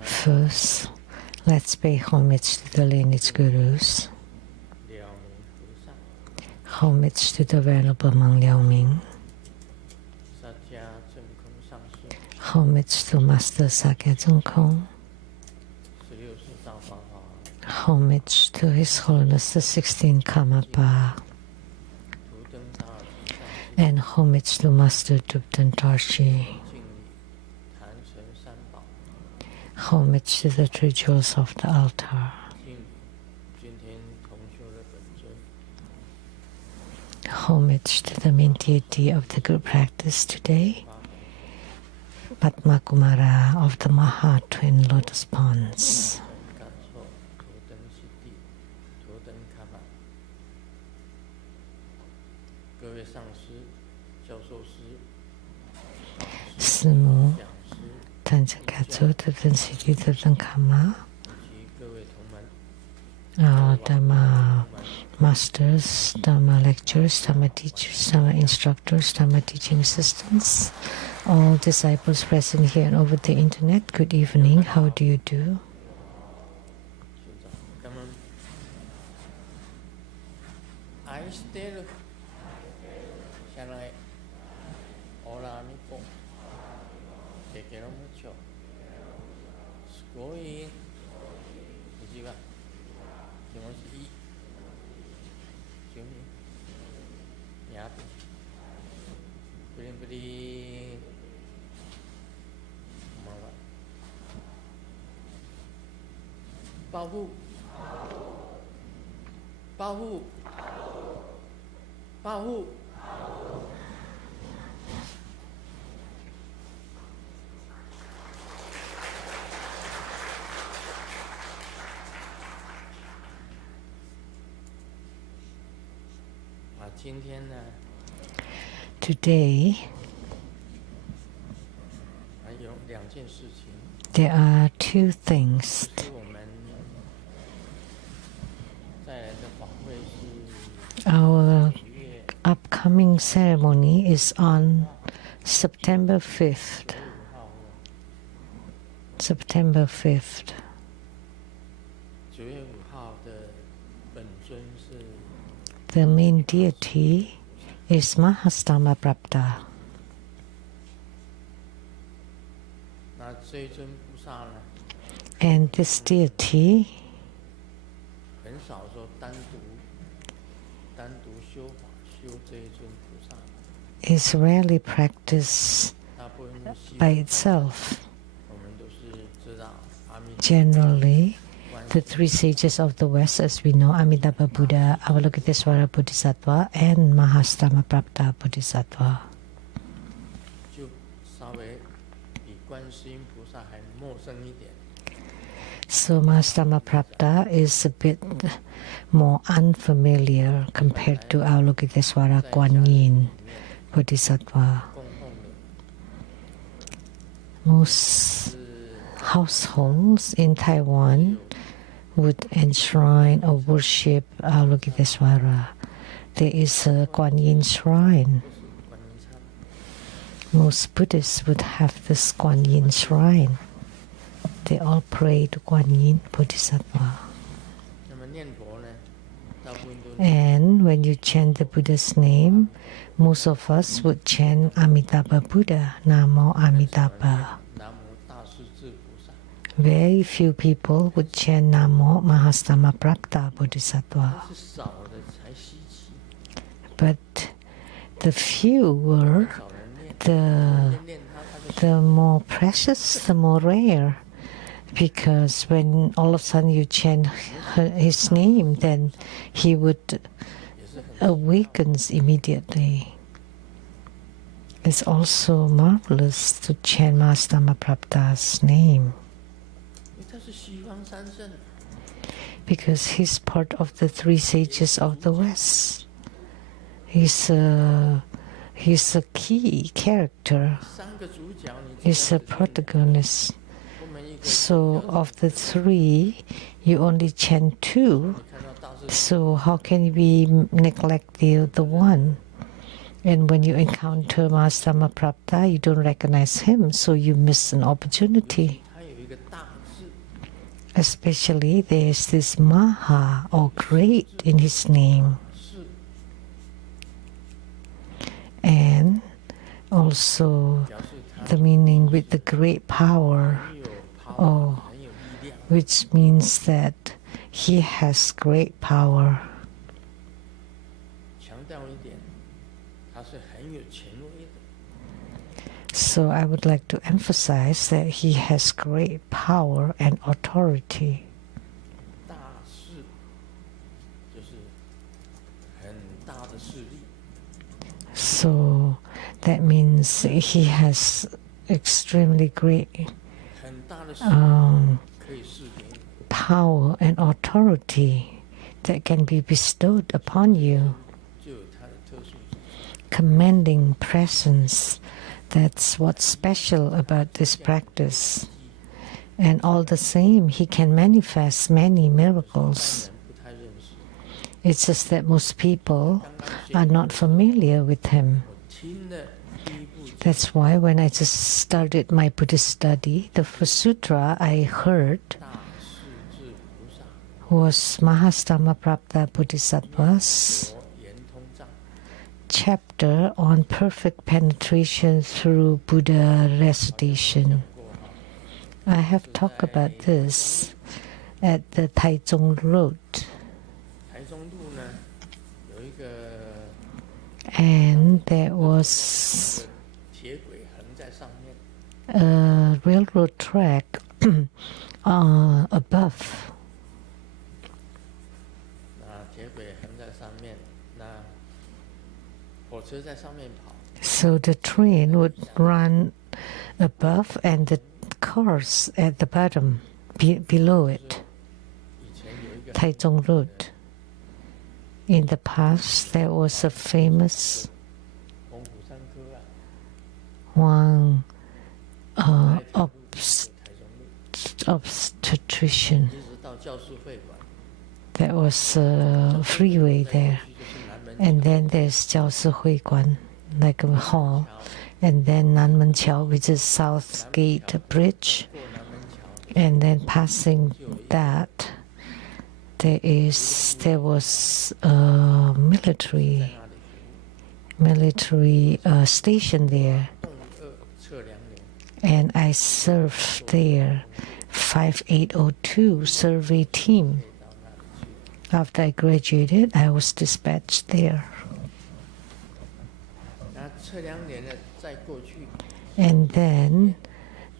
First, let's pay homage to the lineage gurus. Homage to the Venerable Monk Liao Ming. Homage to Master Sakya Zheng Kong. Homage to His Holiness the 16th Karmapa. And homage to Master Dupten Tarshi. Homage to the three jewels of the altar. Homage to the main deity of the group practice today, Padma Kumara of the Maha Twin Lotus Ponds. Simu, Tanjaka Katsu, Tuten Siti, Tuten Kama, our Dharma masters, Dharma lecturers, Dharma teachers, Dharma instructors, Dharma teaching assistants, all disciples present here and over the internet, good evening, how do you do? Today, there are two things. Our upcoming ceremony is on September 5th. September 5th. The main deity is Mahastama Prapta. And this deity is rarely practiced by itself. Generally, the three sages of the West, as we know, Amitabha Buddha, Avalokitesvara Bodhisattva, and Mahastama Prapta Bodhisattva. So Mahastama Prapta is a bit more unfamiliar compared to Avalokitesvara Kuan Yin Bodhisattva. Most households in Taiwan would enshrine or worship Avalokitesvara. There is a Kuan Yin shrine. Most Buddhists would have this Kuan Yin shrine. They all pray to Kuan Yin Bodhisattva. And when you chant the Buddha's name, most of us would chant Amitabha Buddha, Namo Amitabha. Very few people would chant Namo Mahastama Prapta Bodhisattva. But the fewer, the more precious, the more rare. Because when all of a sudden you chant his name, then he would awakens immediately. It's also marvelous to chant Mahastama Prapta's name, because he's part of the three sages of the West. He's a key character. He's a protagonist. So of the three, you only chant two. So how can we neglect the one? And when you encounter Master-Dhamma Prapta, you don't recognize him, so you miss an opportunity. Especially there's this Maha or great in his name. And also the meaning with the great power, which means that he has great power. So I would like to emphasize that he has great power and authority. So that means he has extremely great power and authority that can be bestowed upon you. Commanding presence, that's what's special about this practice. And all the same, he can manifest many miracles. It's just that most people are not familiar with him. That's why when I just started my Buddhist study, the first sutra I heard was Master-Dhamma Prapta Bodhisattva's chapter on perfect penetration through Buddha recitation. I have talked about this at the Taichung Road. And there was a railroad track above. So the train would run above and the cars at the bottom, below it. Taichung Road. In the past, there was a famous one obstetrician. There was a freeway there. And then there's Jiao Si Hui Guan, like a hall. And then Nanmen Qiao, which is South Gate Bridge. And then passing that, there was a military station there. And I served there, 5802 survey team. After I graduated, I was dispatched there. And then,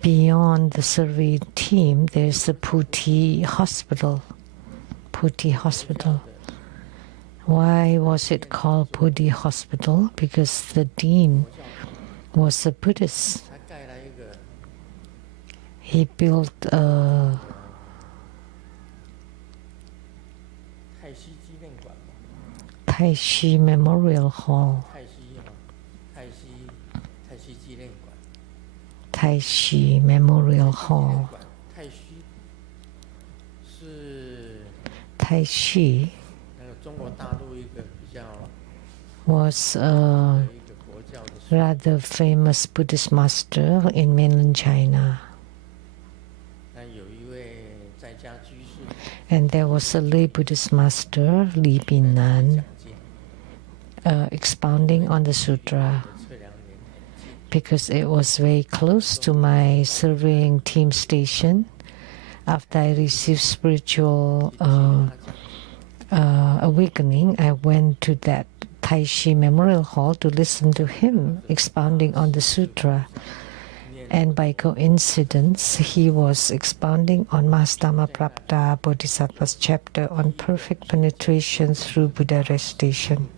beyond the survey team, there's the Puti Hospital. Puti Hospital. Why was it called Puti Hospital? Because the dean was a Buddhist. He built a Tai Chi Memorial Hall. Tai Chi Memorial Hall. Tai Chi was a rather famous Buddhist master in mainland China. And there was a lay Buddhist master, Li Binnan, expounding on the sutra. Because it was very close to my surveying team station, after I received spiritual awakening, I went to that Tai Chi Memorial Hall to listen to him expounding on the sutra. And by coincidence, he was expounding on Master-Dhamma Prapta Bodhisattva's chapter on perfect penetration through Buddha recitation.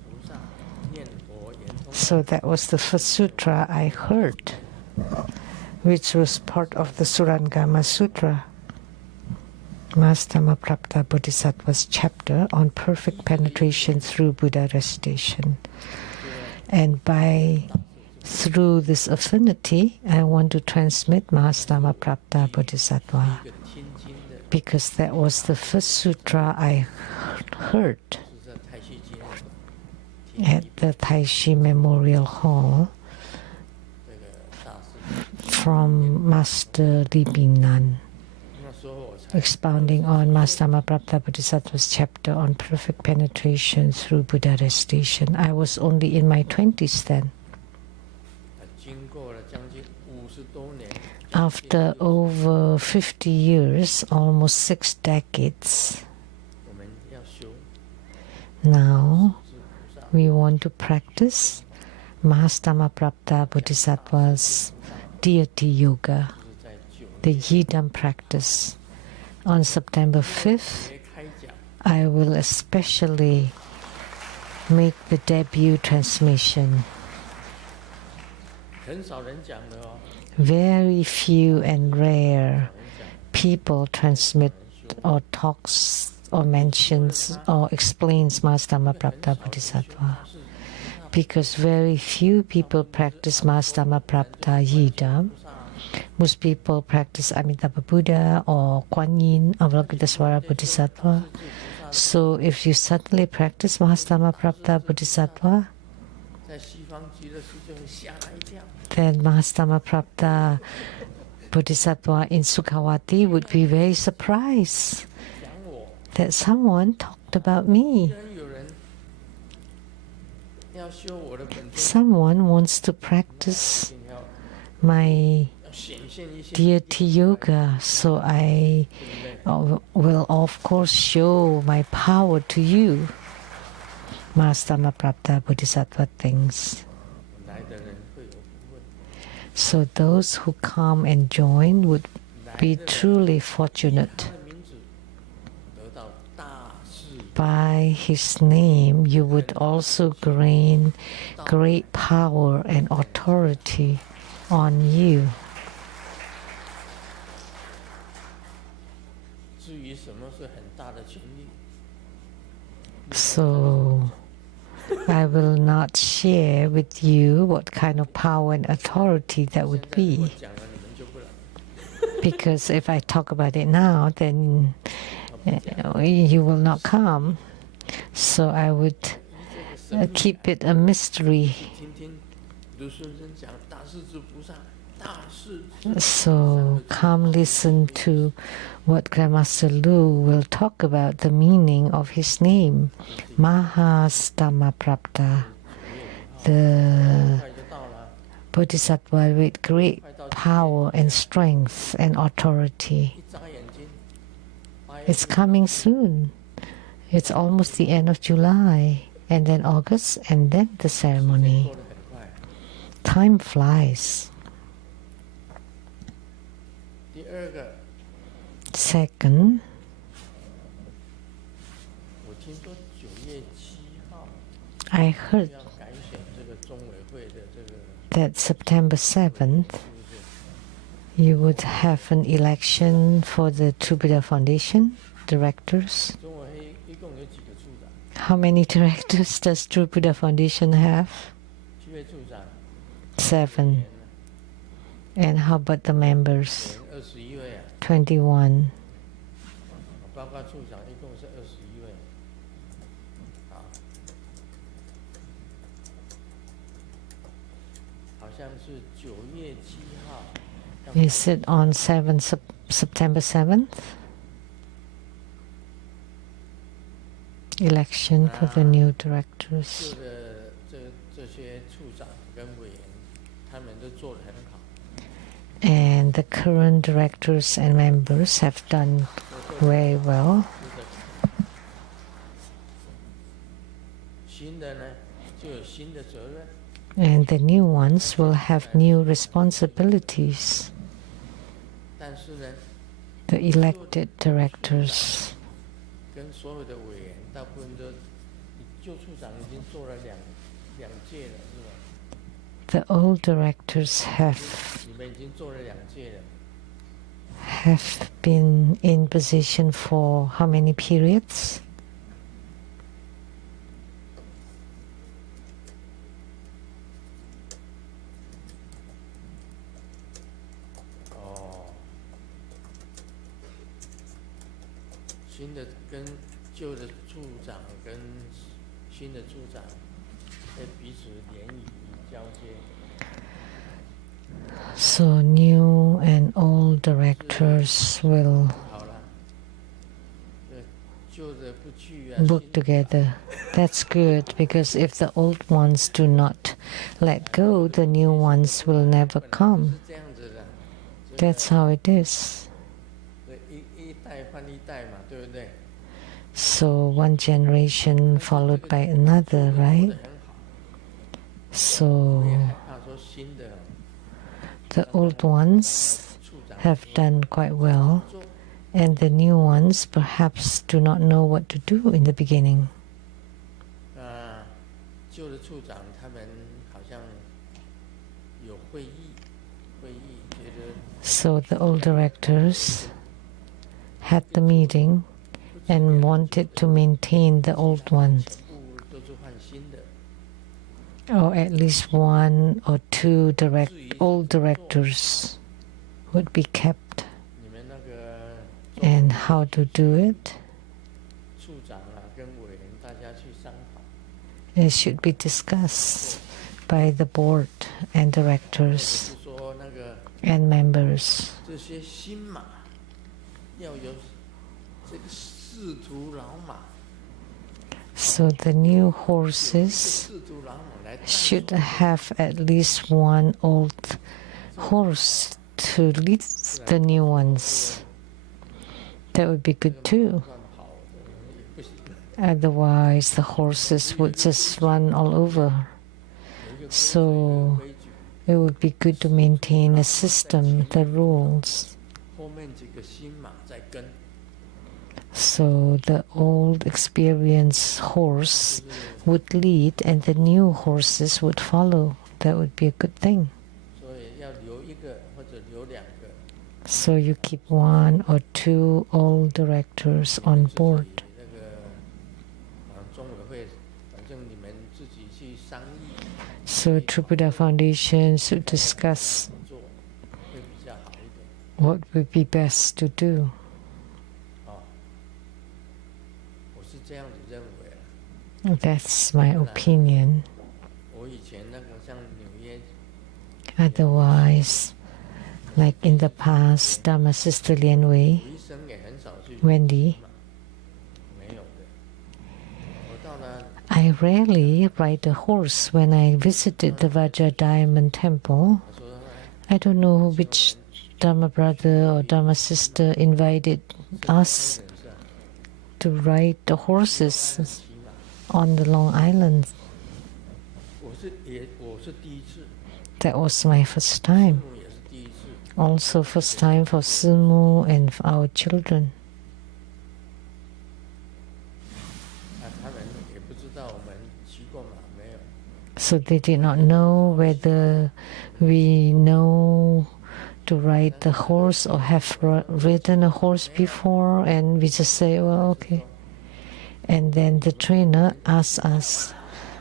So that was the first sutra I heard, which was part of the Surangama Sutra. Master-Dhamma Prapta Bodhisattva's chapter on perfect penetration through Buddha recitation. And through this affinity, I want to transmit Master-Dhamma Prapta Bodhisattva, because that was the first sutra I heard at the Tai Chi Memorial Hall from Master Li, expounding on Master Mahaprabhupada Bodhisattva's chapter on perfect penetration through Buddha recitation. I was only in my 20s then. After over 50 years, almost 6 decades, now we want to practice Master Mahaprabhupada Bodhisattva's deity yoga, the Yidam practice. On September 5th, I will especially make the debut transmission. Very few and rare people transmit or talks or mentions or explains Master Mahaprabhupada Bodhisattva, because very few people practice Master Mahaprabhupada Yidam. Most people practice Amitabha Buddha or Kuan Yin, Avalokitesvara Bodhisattva. So if you suddenly practice Master Mahaprabhupada Bodhisattva, then Master Mahaprabhupada Bodhisattva in Sukhavati would be very surprised that someone talked about me. Someone wants to practice my deity yoga, so I will of course show my power to you. Master Mahaprabhupada Bodhisattva thinks. So those who come and join would be truly fortunate. By his name, you would also gain great power and authority on you. So I will not share with you what kind of power and authority that would be, because if I talk about it now, then you will not come. So I would keep it a mystery. So come listen to what Grandmaster Lu will talk about, the meaning of his name, Mahastamaprapta, the Bodhisattva with great power and strength and authority. It's coming soon. It's almost the end of July, and then August, and then the ceremony. Time flies. Second, I heard that September 7th you would have an election for the True Buddha Foundation directors. How many directors does True Buddha Foundation have? 7. And how about the members? 21. Is it on September 7th? Election for the new directors. And the current directors and members have done very well. And the new ones will have new responsibilities. The elected directors. The old directors have been in position for how many periods? So new and old directors will work together. That's good, because if the old ones do not let go, the new ones will never come. That's how it is. So one generation followed by another, right? So the old ones have done quite well, and the new ones perhaps do not know what to do in the beginning. So the old directors had the meeting and wanted to maintain the old ones, or at least one or two old directors would be kept. And how to do it? It should be discussed by the board and directors and members. So the new horses should have at least one old horse to lead the new ones. That would be good too. Otherwise, the horses would just run all over. So it would be good to maintain a system, the rules. So the old experienced horse would lead and the new horses would follow. That would be a good thing. So you keep one or two old directors on board. So True Buddha Foundation should discuss what would be best to do. That's my opinion. Otherwise, like in the past, Dharma Sister Lian Wei, Wendy, I rarely ride a horse when I visited the Vajra Diamond Temple. I don't know which Dharma brother or Dharma sister invited us to ride the horses on the Long Island. That was my first time. Also first time for Simu and for our children. So they did not know whether we know to ride the horse or have ridden a horse before, and we just say, well, okay. And then the trainer asks us,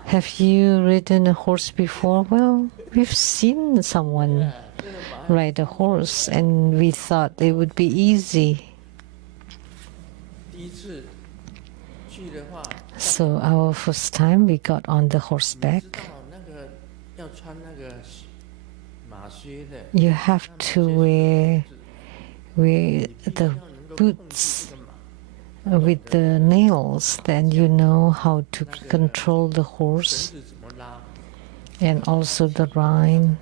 have you ridden a horse before? Well, we've seen someone ride a horse and we thought it would be easy. So our first time we got on the horseback. You have to wear the boots with the nails, then you know how to control the horse, and also the rein,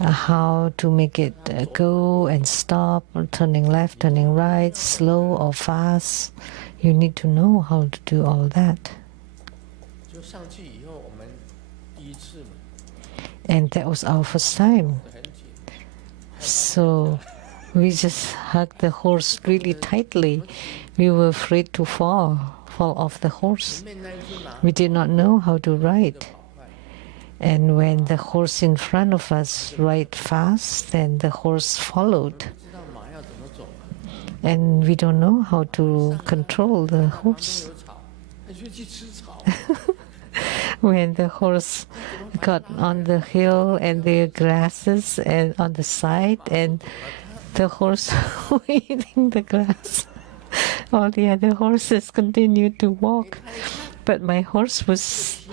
how to make it go and stop, turning left, turning right, slow or fast. You need to know how to do all that. And that was our first time. So we just hugged the horse really tightly. We were afraid to fall off the horse. We did not know how to ride. And when the horse in front of us ride fast, then the horse followed. And we don't know how to control the horse. When the horse got on the hill and there are grasses and on the side, and the horse eating the grass, all the other horses continued to walk. but my horse was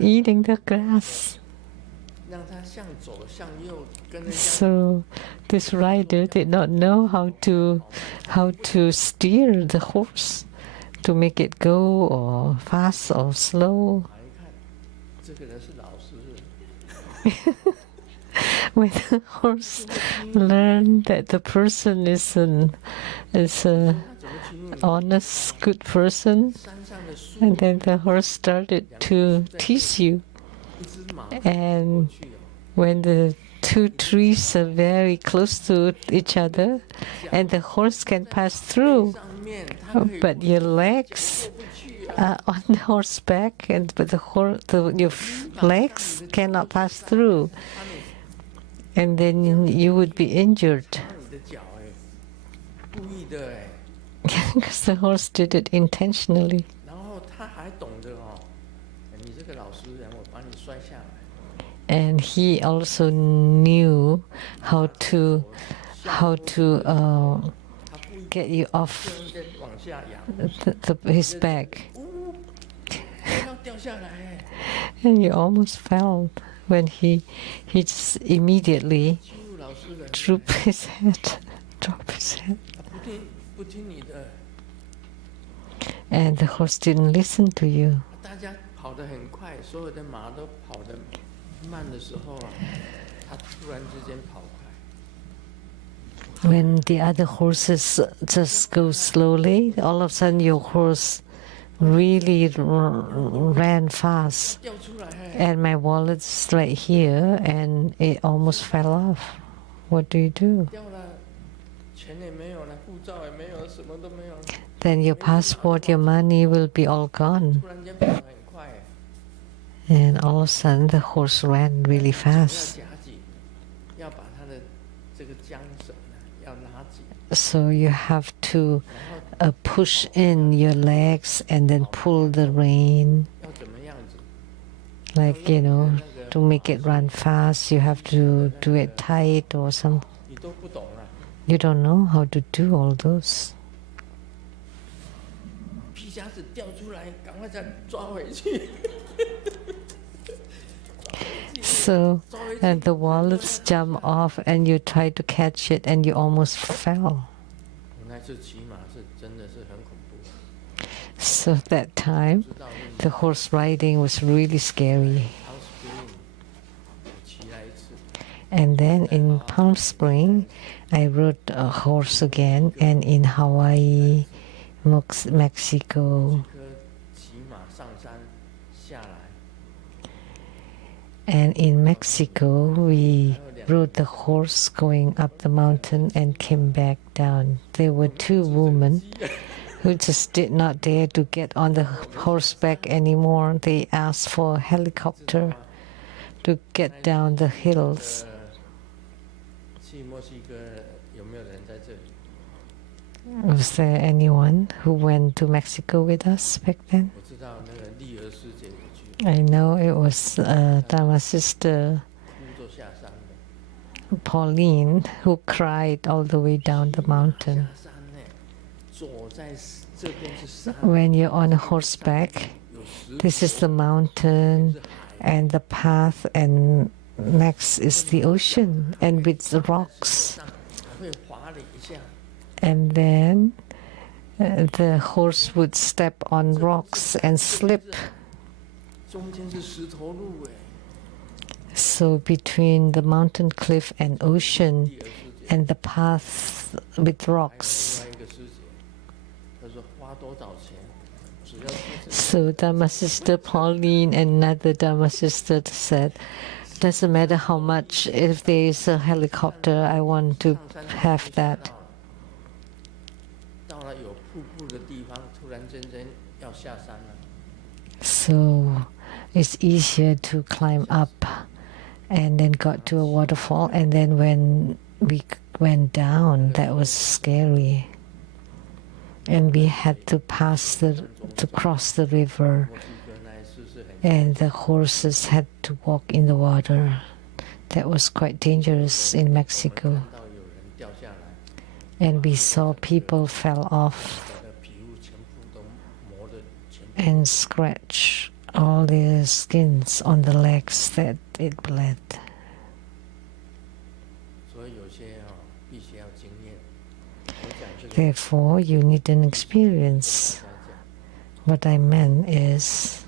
eating the grass. So this rider did not know how to steer the horse to make it go or fast or slow. When the horse learned that the person is an honest, good person, and then the horse started to tease you. And when the two trees are very close to each other, and the horse can pass through, but your legs are on the horseback, but your legs cannot pass through, and then you would be injured. Because the horse did it intentionally. And he also knew how to get you off his back. And you almost fell when he just immediately dropped his head. And the horse didn't listen to you. When the other horses just go slowly, all of a sudden your horse really ran fast. And my wallet's right here, and it almost fell off. What do you do? Then your passport, your money will be all gone. And all of a sudden the horse ran really fast. So you have to push in your legs and then pull the rein. Like, to make it run fast, you have to do it tight or something. You don't know how to do all those. So, and the wallets jump off and you try to catch it and you almost fell. So that time, the horse riding was really scary. And then in Palm Springs, I rode a horse again, and in Hawaii, Mexico. And in Mexico, we rode the horse going up the mountain and came back down. There were two women who just did not dare to get on the horseback anymore. They asked for a helicopter to get down the hills. Was there anyone who went to Mexico with us back then? I know it was Dharma Sister Pauline who cried all the way down the mountain. When you're on a horseback, this is the mountain and the path, and next is the ocean, and with the rocks. And then the horse would step on rocks and slip. So between the mountain cliff and ocean and the path with rocks. So Dharma Sister Pauline and another Dharma Sister said, doesn't matter how much, if there is a helicopter, I want to have that. So it's easier to climb up, and then got to a waterfall, and then when we went down, that was scary. And we had to cross the river, and the horses had to walk in the water. That was quite dangerous in Mexico. And we saw people fell off. and scratch all the skins on the legs that it bled. Therefore, you need an experience. What I meant is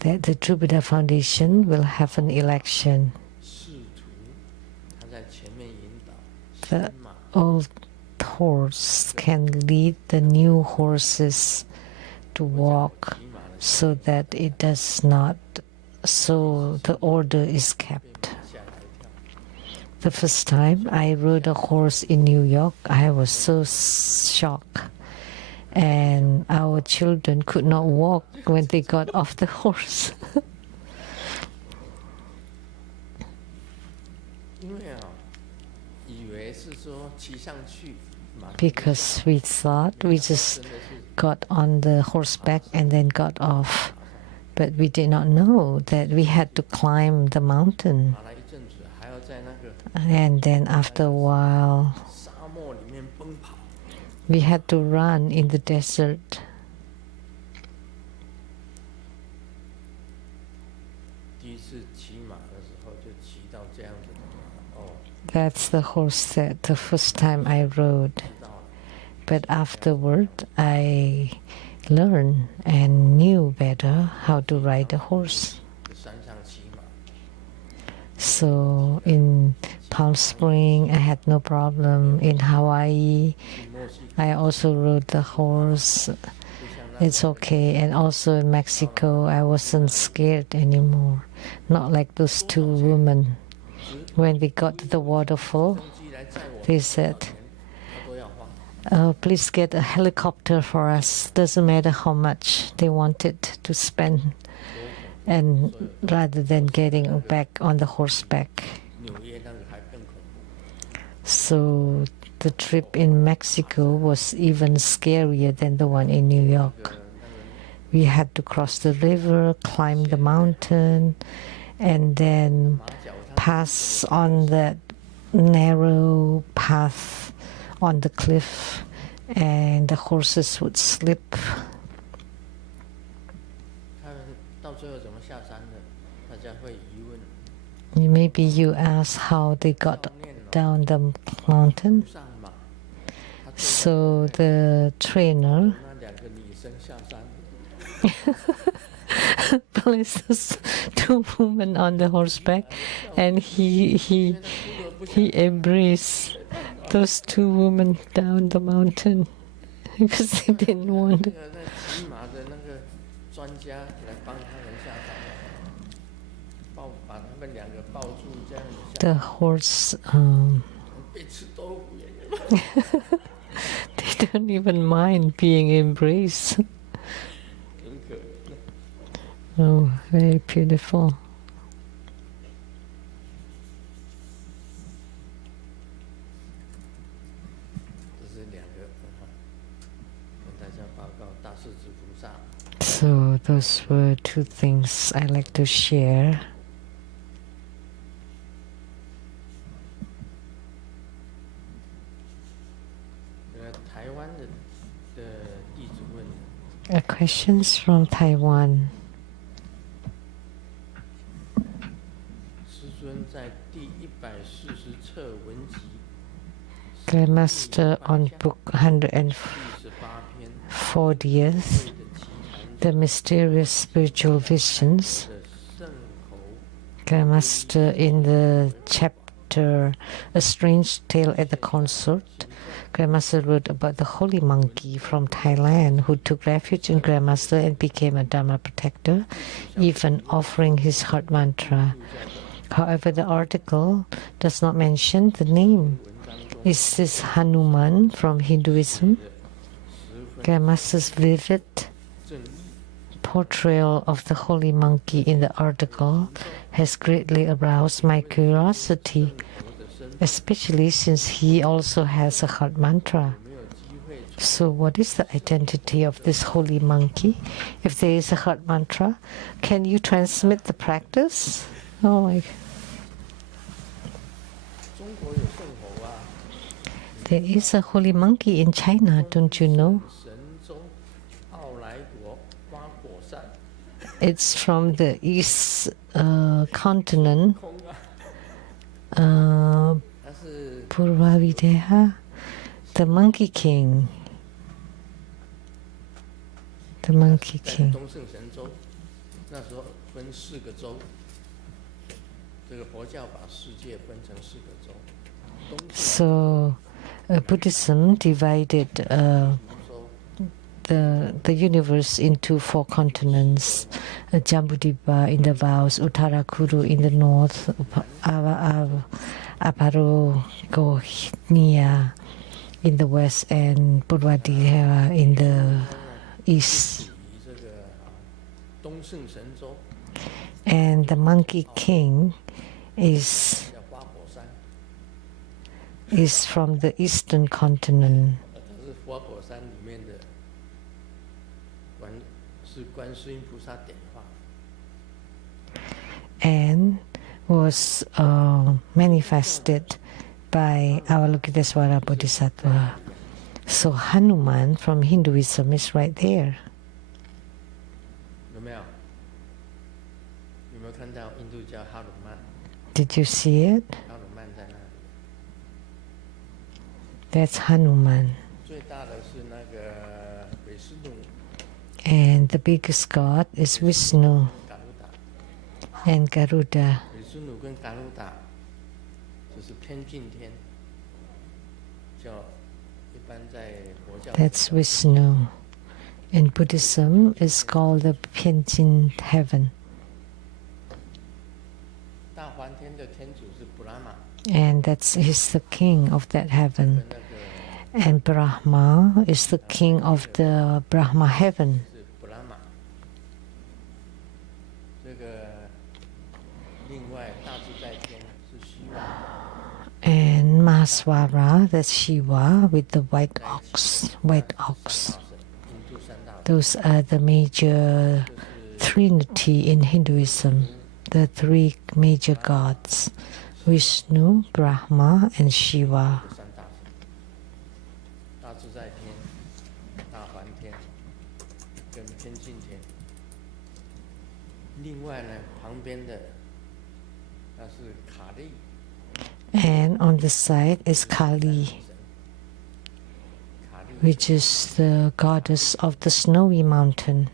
that the True Buddha Foundation will have an election. The old horse can lead the new horses to walk so that it does not, so the order is kept. The first time I rode a horse in New York, I was so shocked. And our children could not walk when they got off the horse. Because we thought we just got on the horseback and then got off. But we did not know that we had to climb the mountain. And then after a while, we had to run in the desert. That's the horse that the first time I rode. But afterward, I learned and knew better how to ride a horse. So in Palm Springs, I had no problem. In Hawaii, I also rode the horse. It's okay. And also in Mexico, I wasn't scared anymore. Not like those two women. When we got to the waterfall, they said, "Oh, please get a helicopter for us." Doesn't matter how much they wanted to spend, and rather than getting back on the horseback. So the trip in Mexico was even scarier than the one in New York. We had to cross the river, climb the mountain, and then pass on that narrow path on the cliff, and the horses would slip. Maybe you ask how they got down the mountain. So the trainer places two women on the horseback, and he embraced those two women down the mountain because they didn't want it. The horse, they don't even mind being embraced. Oh, very beautiful. So those were two things I like to share. Questions from Taiwan. Grandmaster on book 140th, The Mysterious Spiritual Visions. Grandmaster in the chapter A Strange Tale at the Consort, Grandmaster wrote about the holy monkey from Thailand who took refuge in Grandmaster and became a Dharma protector, even offering his heart mantra. However, the article does not mention the name. Is this Hanuman from Hinduism? Grandmaster's vivid portrayal of the holy monkey in the article has greatly aroused my curiosity, especially since he also has a heart mantra. So what is the identity of this holy monkey? If there is a heart mantra, can you transmit the practice? Oh my. There is a holy monkey in China, don't you know? It's from the east continent, Purvavideha, the Monkey King. The Monkey King. So Buddhism divided the universe into 4 continents: Jambudvipa in the Laos, Uttarakuru in the north, Aparogonia in the west, and Purvadihara in the east. And the Monkey King is from the eastern continent. And was manifested by Avalokitesvara Bodhisattva. So Hanuman from Hinduism is right there. Did you see it? That's Hanuman. And the biggest god is Vishnu and Garuda. That's Vishnu. In Buddhism, it's called the Pianjin heaven. And he's the king of that heaven. And Brahma is the king of the Brahma heaven. And Mahaswara, that's Shiva with the white ox. Those are the major trinity in Hinduism, the 3 major gods: Vishnu, Brahma, and Shiva. And on the side is Kali, which is the goddess of the snowy mountain.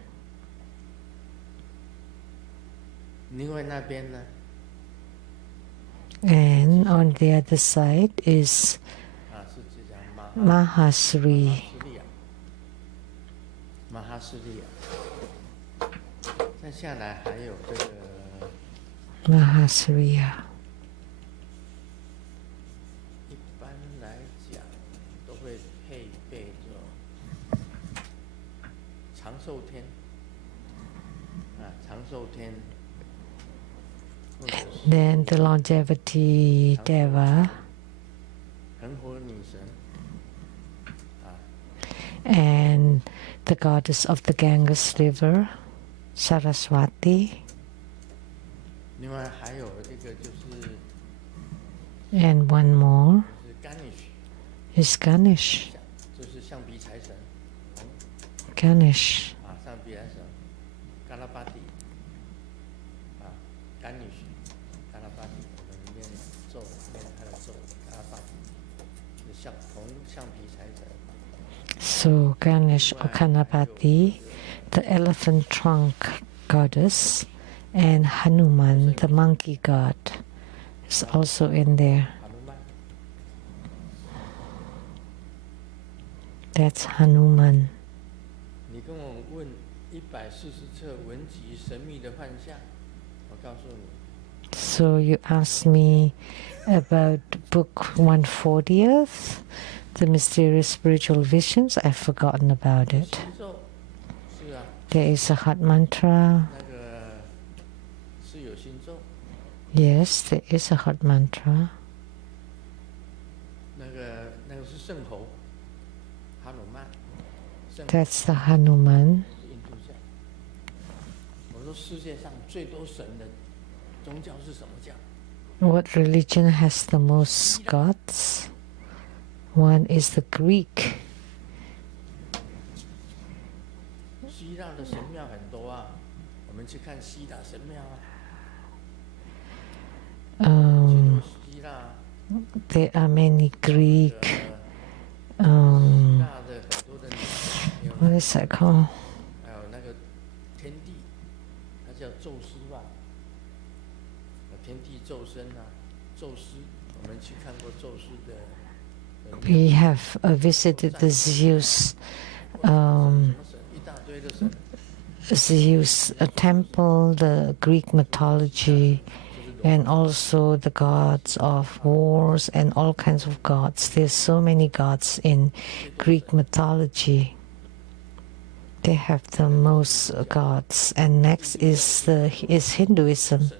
And on the other side is Mahasri. Mahasriya. Then the longevity Deva, and the goddess of the Ganges River, Saraswati, and one more is Ganesh. Ganesh. So Ganesh or Ganapati, the elephant trunk goddess, and Hanuman, the monkey god, is also in there. That's Hanuman. So you asked me about book 140th, the mysterious spiritual visions. I've forgotten about it. There is a heart mantra. Yes, there is a heart mantra. That's the Hanuman. What religion has the most gods? One is the Greek. 希腊的神庙很多啊，我们去看希腊神庙啊。希腊 There are many Greek. 希腊的很多的， What is that called? 还有那个天地，他叫宙斯吧？天地宙身啊，宙斯，我们去看过宙斯的。We have visited the Zeus, 一大堆的神。Zeus temple, the Greek mythology, and also the gods of wars and all kinds of gods. There's so many gods in Greek mythology. They have the most gods. And next is Hinduism.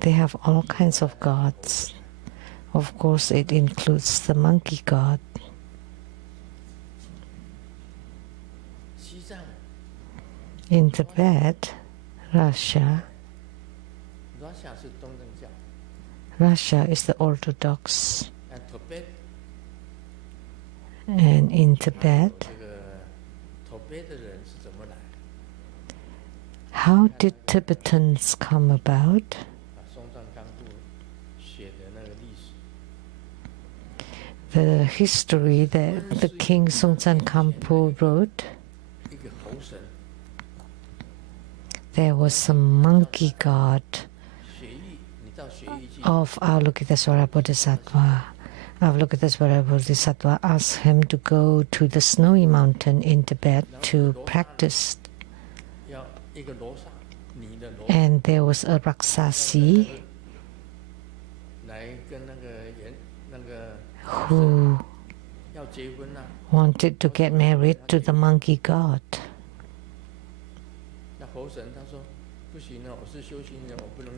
They have all kinds of gods. Of course, it includes the monkey god. In Tibet, Russia is the Orthodox. And in Tibet, how did Tibetans come about? The history that the King Songtsen Kampo wrote, there was a monkey god of Avalokitesvara Bodhisattva. Avalokitesvara Bodhisattva asked him to go to the snowy mountain in Tibet to practice. And there was a Raksasi who wanted to get married to the monkey god.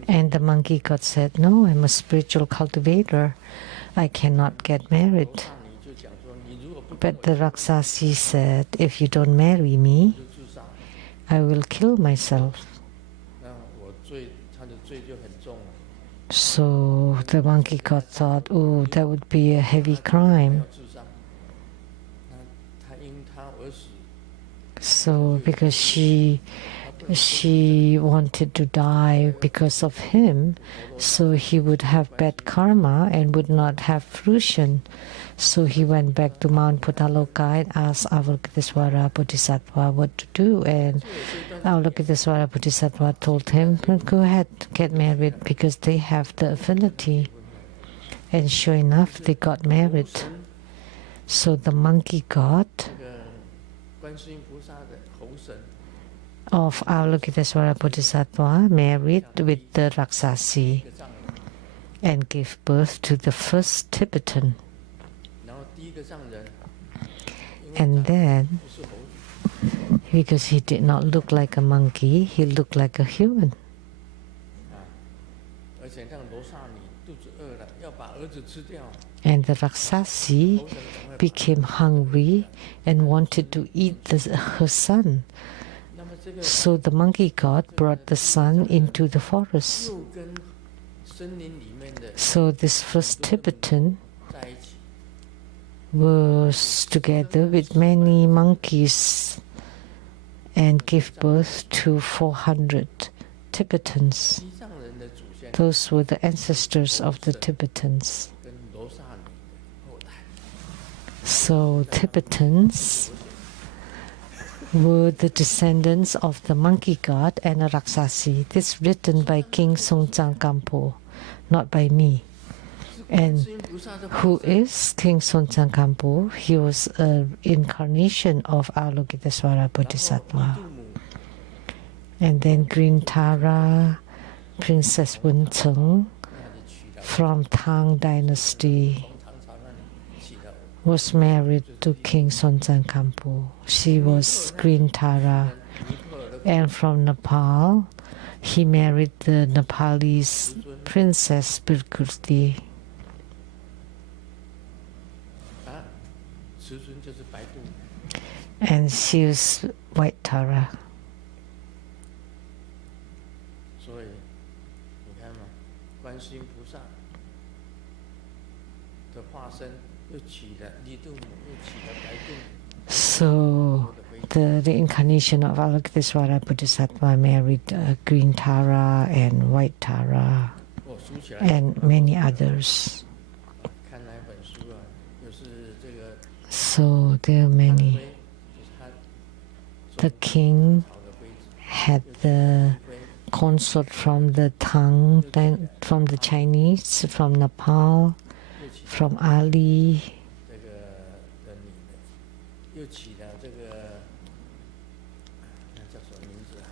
And the monkey god said, "No, I'm a spiritual cultivator. I cannot get married." But the Raksasi said, "If you don't marry me, I will kill myself." So the monkey god thought, "Oh, that would be a heavy crime." So because she wanted to die because of him, so he would have bad karma and would not have fruition. So he went back to Mount Puttaloka and asked Avalokitesvara Bodhisattva what to do. And Avalokitesvara Bodhisattva told him, "Go ahead, get married," because they have the affinity. And sure enough, they got married. So the monkey god of Avalokitesvara Bodhisattva married with the Raksasi and gave birth to the first Tibetan. And then, because he did not look like a monkey, he looked like a human. And the Raksasi became hungry and wanted to eat her son. So the monkey god brought the son into the forest. So this first Tibetan was together with many monkeys and gave birth to 400 Tibetans. Those were the ancestors of the Tibetans. So Tibetans were the descendants of the monkey god and a Raksasi. This is written by King Songtsen Kampo, not by me. And who is King Songtsen Kampo? He was an incarnation of Avalokitesvara Bodhisattva. And then Green Tara, Princess Wencheng from Tang Dynasty, was married to King Songtsen Kampo. She was Green Tara. And from Nepal, he married the Nepalese Princess Birkurti. And she was White Tara. 又起了利度母，又起了白度母， So the incarnation of Avalokitesvara Bodhisattva married green Tara and white Tara 哦，数起来 and many others. 看哪本书啊？又是这个 So there are 汉 many. 徽，就是他 The king 朝的徽子， had the consort from the Tang, then from the Chinese, from Nepal, 又起 from Ali. 这个的女的，又起了这个那叫什么名字啊？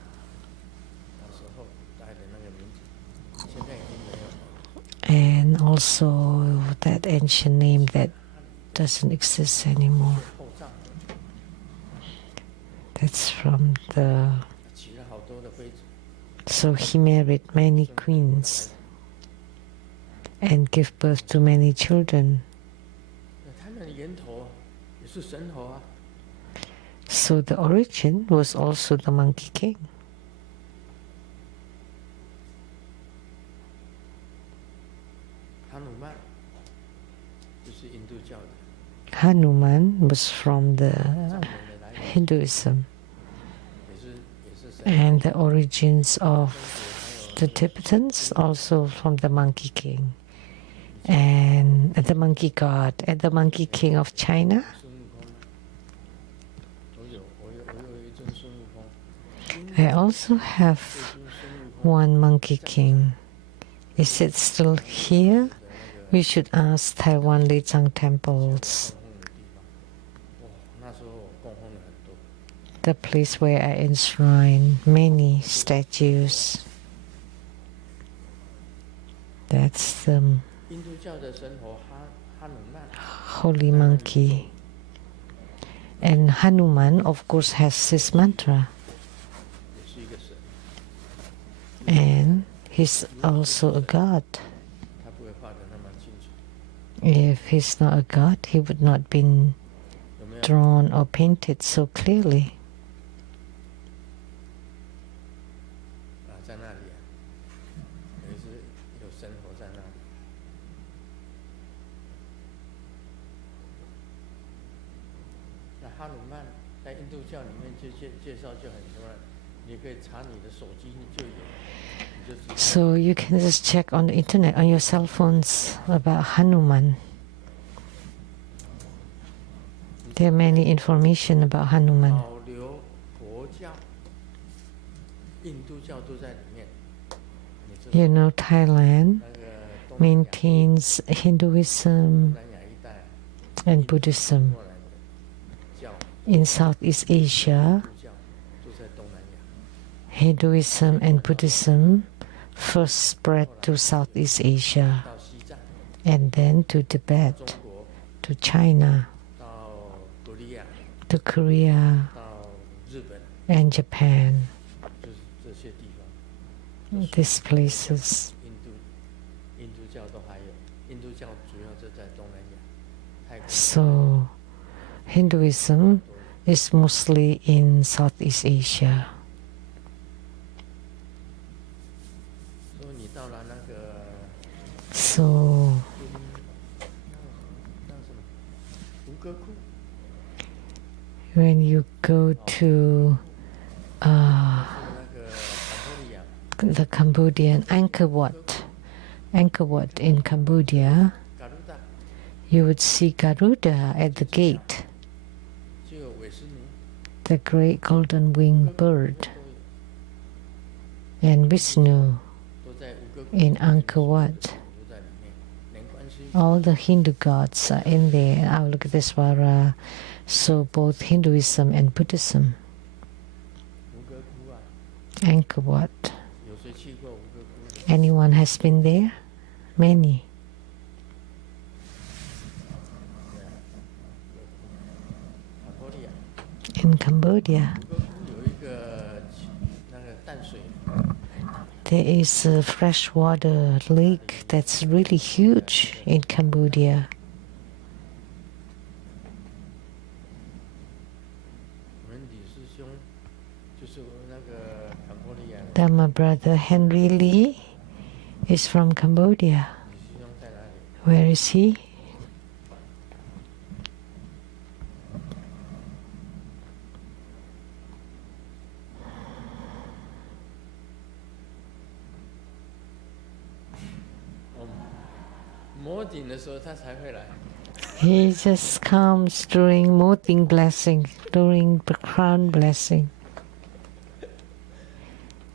那时候带的那个名字，现在已经没有了。 And also that ancient name that doesn't exist anymore. 后藏 That's from the... 起了好多的徽子， So he married many queens and gave birth to many children. 那他们的源头啊，也是神猴啊。 So the origin was also the Monkey King. 哈努曼就是印度教的， Hanuman was from the 藏人的来源 Hinduism, 也是神。 and the origins of the Tibetans also from the Monkey King, and the Monkey God, and the Monkey King of China. 孙悟空，我有一尊孙悟空， I also 这 have 尊孙悟空 one Monkey King. Is it still here? We should ask Taiwan Lijiang temples, 供奉的地方，哇，那时候我供奉了很多。 the place where I enshrine many statues. That's the 印度教的神猴哈努曼， holy monkey. And Hanuman, of course, has this mantra, 也是一个神， and he's also a god. 他不会画的那么清楚， If he's not a god, he would not been 有没有？ drawn or painted so clearly. 啊，在那里啊，有一只有神猴在那里。那哈努曼在印度教里面介绍就很多了，你可以查你的手机，你就有，你就知道。 So you can just check on the internet, on your cell phones, about Hanuman. There are many information about Hanuman. 保留佛教、印度教都在里面。你知道 You know, Thailand 那个东南亚 maintains Hinduism 东南亚一带 and Buddhism. 过来的教、 In Southeast Asia, 印度教都在东南亚， Hinduism and Buddhism first spread to Southeast Asia 到西藏、 and then to 中 Tibet, 国、 to China, 到伯利亚、 to Korea 到日本， and Japan. 就是这些地方。 These places. 印度教都还有，印度教主要就在东南亚，泰国。 So Hinduism is mostly in Southeast Asia. 所以你到了那个 So 那什么吴哥窟， when you go to 是那个坎波利亚， the Cambodian Angkor Wat in Cambodia, 嘎鲁达 you would see Garuda at the gate, 就有韦斯尼， the great golden 吴 winged 哥窟 bird, 都有， and Vishnu 都在吴哥窟 in Angkor Wat. 都在里面，连观世音 All the Hindu gods are in there. Avalokitesvara. So both Hinduism and Buddhism. 吴哥窟啊， Angkor Wat. 有谁去过吴哥窟的？ Anyone has been there? Many. 坎波利亚， In Cambodia, 吴哥窟有一个那个淡水， there is a freshwater lake that's really huge in Cambodia. 我们李师兄就是那个坎波利亚的， Dhamma brother Henry Lee is from Cambodia. 李师兄在哪里？ Where is he? 摸顶的时候他才会来。 He just comes during Moting blessing, during the crown blessing.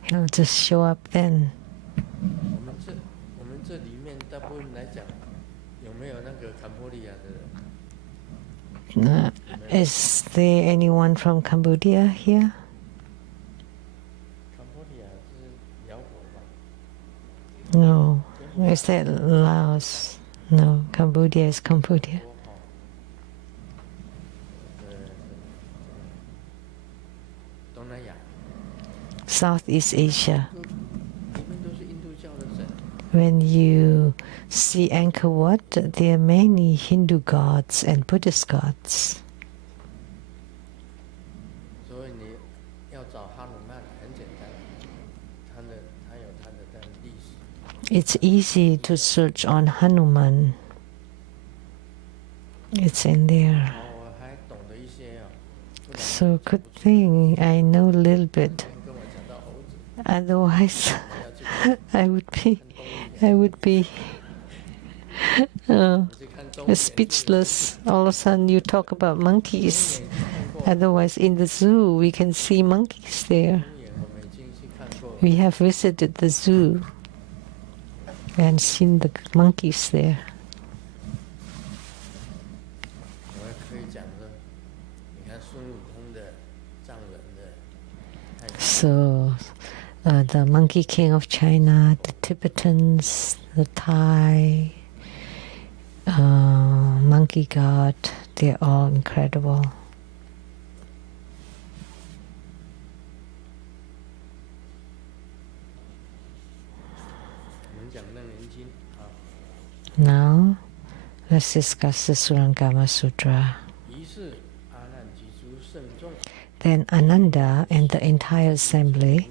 He'll just show up then. 我们这里面大部分来讲，有没有那个坎波利亚的人？ Is there anyone from Cambodia here? 坎波利亚是辽国吧？ No. Is that Laos? No. Cambodia is Cambodia. 东南亚。 Southeast Asia. 里面都是印度教的神。 When you see Angkor Wat, there are many Hindu gods and Buddhist gods. 所以你要找哈努曼很简单，他有他的历史。 It's easy to search on Hanuman. It's in there. 我还懂得一些啊。 So good thing I know a little bit. 跟我讲到猴子， Otherwise, I would be 我去看动物园。 speechless. All of a sudden, you talk about monkeys. Otherwise, in the zoo, we can see monkeys there. 我们已经去看过。 We have visited the zoo and seen the monkeys there. 我可以讲说，你看孙悟空的藏人的， So, the Monkey King of China, the Tibetans, the Thai, monkey god, they're all incredible. 我们讲《楞严经》啊， Now, let's discuss the Surangama Sutra. 于是阿难及诸圣众 Then Ananda and the entire assembly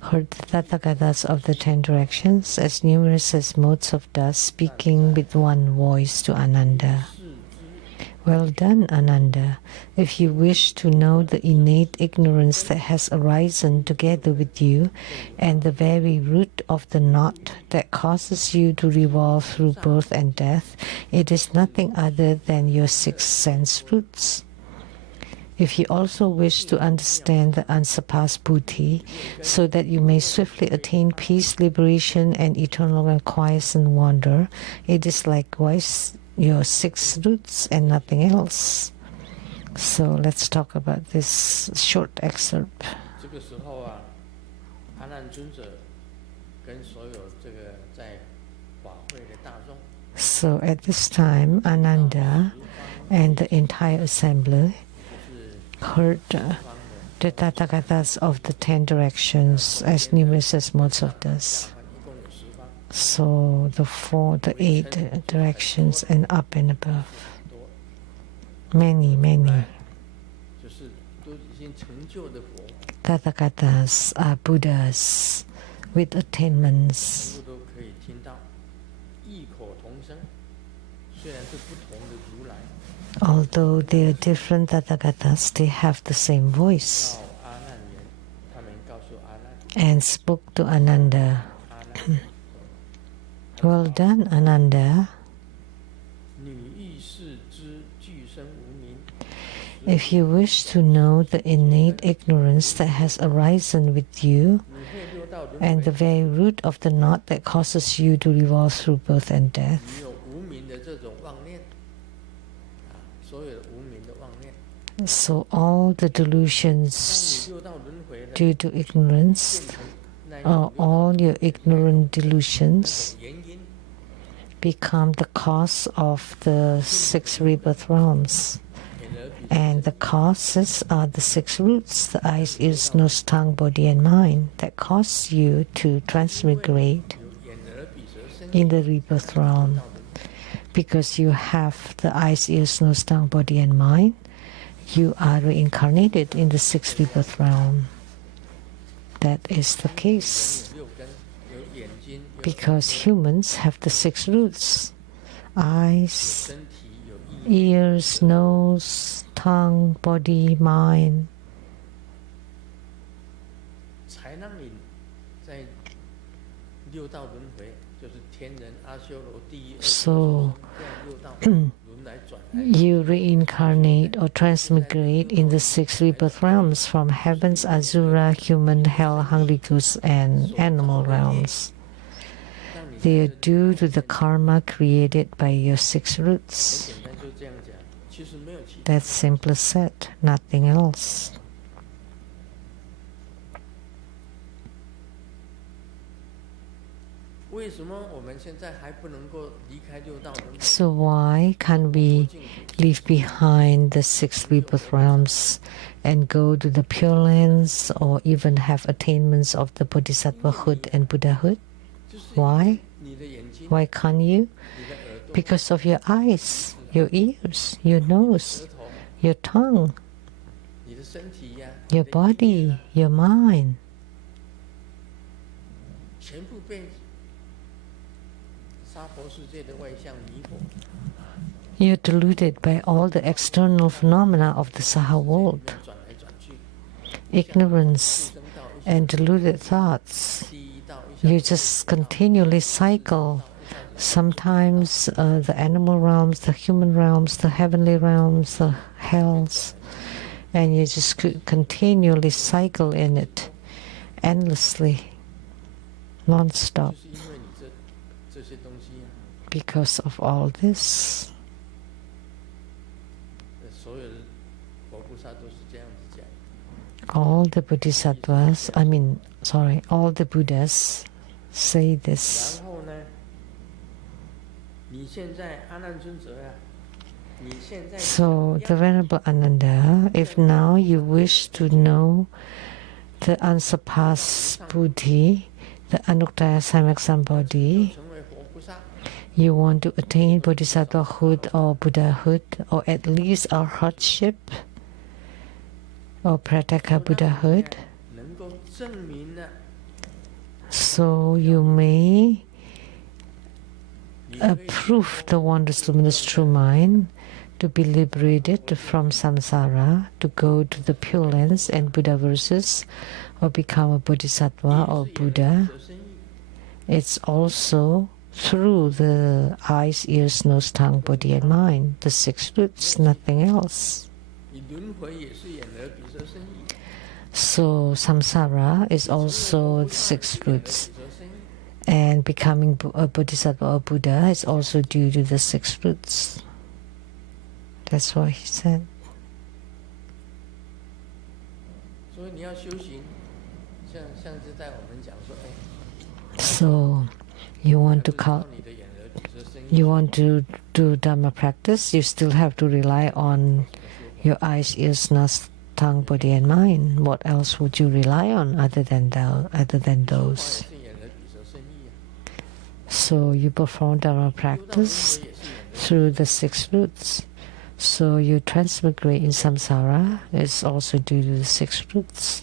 heard the Tathagatas of the 10 directions as numerous as motes of dust speaking with one voice to Ananda. Well done, Ananda. If you wish to know the innate ignorance that has arisen together with you and the very root of the knot that causes you to revolve through birth and death, it is nothing other than your 6 sense roots. If you also wish to understand the unsurpassed Buddhi, so that you may swiftly attain peace, liberation, and eternal and quiescent wonder, it is likewise your 6 roots and nothing else. So let's talk about this short excerpt. 这个时候啊，阿难尊者跟所有这个在法会的大众， So at this time, Ananda and the entire assembly heard the Tathagatas of the 10 directions as numerous as motes of dust. 一共有10方， So the 8 directions and up and above. Many, many 就是都已经成就的佛， Tathagatas are Buddhas with attainments. 全部都可以听到，异口同声。虽然是不同的如来， Although they are different Tathagatas, they have the same voice 到阿难言，他们告诉阿难， and spoke to Ananda. 阿难， Well done, Ananda. 女亦是知具生无名， If you wish to know the innate ignorance that has arisen with you 你会溜到轮 and the 回， very root of the knot that causes you to revolve through birth and death, 你有无名的这种妄念，所有的无名的妄念， so all the 当 delusions 你溜到轮回了， due to ignorance, 变成那 or all your ignorant delusions 原因， become the cause of the 6 rebirth realms. 眼耳鼻 And the causes are the 6 roots, the eyes, ears, nose, tongue, body, and mind, that cause you to transmigrate 有眼耳鼻舌身 in the rebirth realm. Because you have the eyes, ears, nose, tongue, body, and mind, you are reincarnated in the 6th rebirth realm. That is the case. 有6根，有眼睛，有 Because humans have the 6 roots: eyes, 身体，有意念， ears, nose, tongue, body, mind. 才让你在六道轮回就是天人、阿修罗、地狱、恶鬼、 So 这样六道轮来转来。 you reincarnate or transmigrate in the 6 rebirth realms from heavens, asura, human, hell, hungry ghosts, and animal realms. They are due to the karma created by your 6 roots. 很简单，就这样讲，其实没有其他。 That's simply said, nothing else. 为什么我们现在还不能够离开六道轮回？ So why can't we leave behind the 6 rebirth realms and go to the Pure Lands or even have attainments of the Bodhisattvahood and Buddhahood? 就是 Why? 你的眼睛、 Why can't you? 你的耳朵、 Because of your eyes, your ears, your nose, 舌头、 your tongue, 你的身体呀、 your 你的意念 body, your mind. 全部被娑婆世界的外相迷惑。 You're deluded by all the external phenomena of the Saha world. 转来转去， Ignorance 生到一 and deluded thoughts. 第一道一 You just continually cycle. Sometimes the animal realms, the human realms, the heavenly realms, the hells, and you just continually cycle in it endlessly, non-stop. 就是因为你这些东西， Because of all this, 所有的佛菩萨都是这样子讲。 all the bodhisattvas, all the Buddhas say this. 然后呢，你现在阿难尊者啊，你现在 So, the Venerable Ananda, if now you wish to know the unsurpassed Buddhi, the Anuttara Samyak-Sambodhi, 成为佛菩萨， you want to attain Bodhisattvahood or Buddhahood, or at least Arhatship or Prataka Buddhahood, 能够证明呢， so you may 你可以 prove the wondrous luminous true mind to be liberated from samsara, to go to the Pure Lands and Buddha verses, or become a Bodhisattva or Buddha. 舍身意， It's also through the eyes, ears, nose, tongue, body, and mind, the 6 roots, nothing else. 你轮回也是眼耳鼻舌身意， So samsara is also the 6 roots, 鼻舌身意， and becoming a Bodhisattva or Buddha is also due to the 6 roots. That's what he said. 所以你要修行，像是在我们讲说，哎， So you want to 靠你的眼耳鼻舌身意， you want to do Dhamma practice, you still have to rely on your eyes, ears, nose, tongue, body, and mind. What else would you rely on other than those? 是眼耳鼻舌身意啊， So you perform Dhamma practice 也是眼耳。 through the 6 roots. So you transmigrate in samsara is also due to the 6 roots.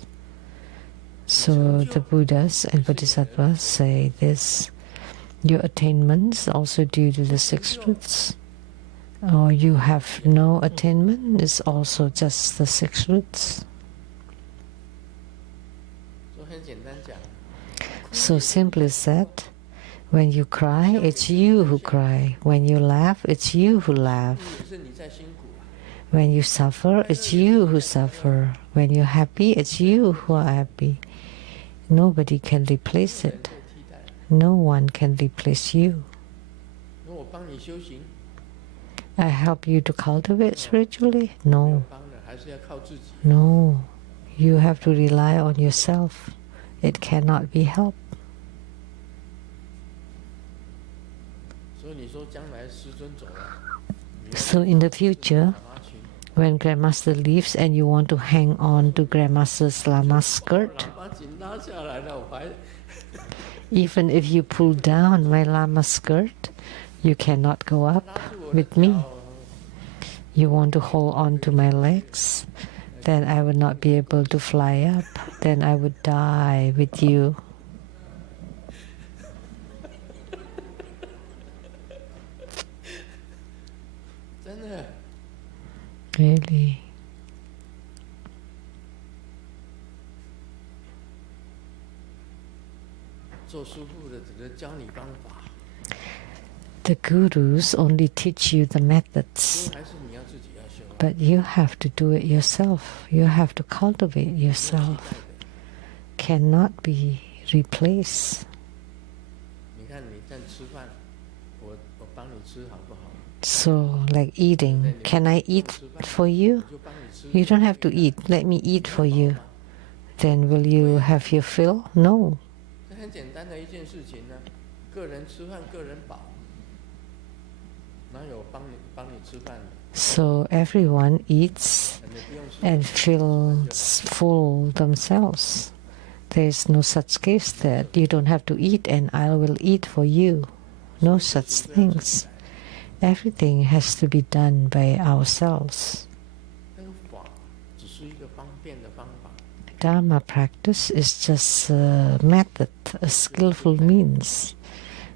So the Buddhas and Bodhisattvas say this. Your attainments also due to the 6 roots. Or you have no attainment is also just the 6 roots. 所以很简单讲， So simply said, when you cry, it's you who cry. When you laugh, it's you who laugh. 也是你在辛苦啊， When you suffer, it's you who suffer. When you're happy, it's you who are happy. Nobody can replace 人 it. 可以替代。 No one can replace you. 如果我帮你修行， I help you to cultivate spiritually? 没有 No. 帮的，还是要靠自己。 No. You have to rely on yourself. It cannot be helped. 所以你说将来师尊走了，你要 So in the future, 马群， when Grandmaster leaves and you want to hang on to Grandmaster's lama skirt, 把紧拉下来了，我还 even if you pull down my lama skirt, you cannot go up 拉住我的 with me. 脚， You want to hold on to my legs, then I would not be able to fly up. Then I would die with you. 真的。 Really. 就做师父的只是教你方法， The gurus only teach you the 因 methods, 为还是你要自己要修， but you have to do it yourself. You have to cultivate 没有替 yourself. 代的。 Cannot be replaced. 你看你在吃饭，我帮你吃好不好？ So, like eating, can I eat for you? 我就帮你吃。 You don't have to eat. Let me eat for you. Then will you have your fill? No. 这很简单的一件事情呢，个人吃饭个人饱，哪有帮你吃饭的？ So everyone eats 你不用吃。 and feels full themselves. There is no such case that you don't have to eat and I will eat for you. No such things. Everything has to be done by ourselves. 那个法只是一个方便的方法， Dharma practice is just a method, a skillful means.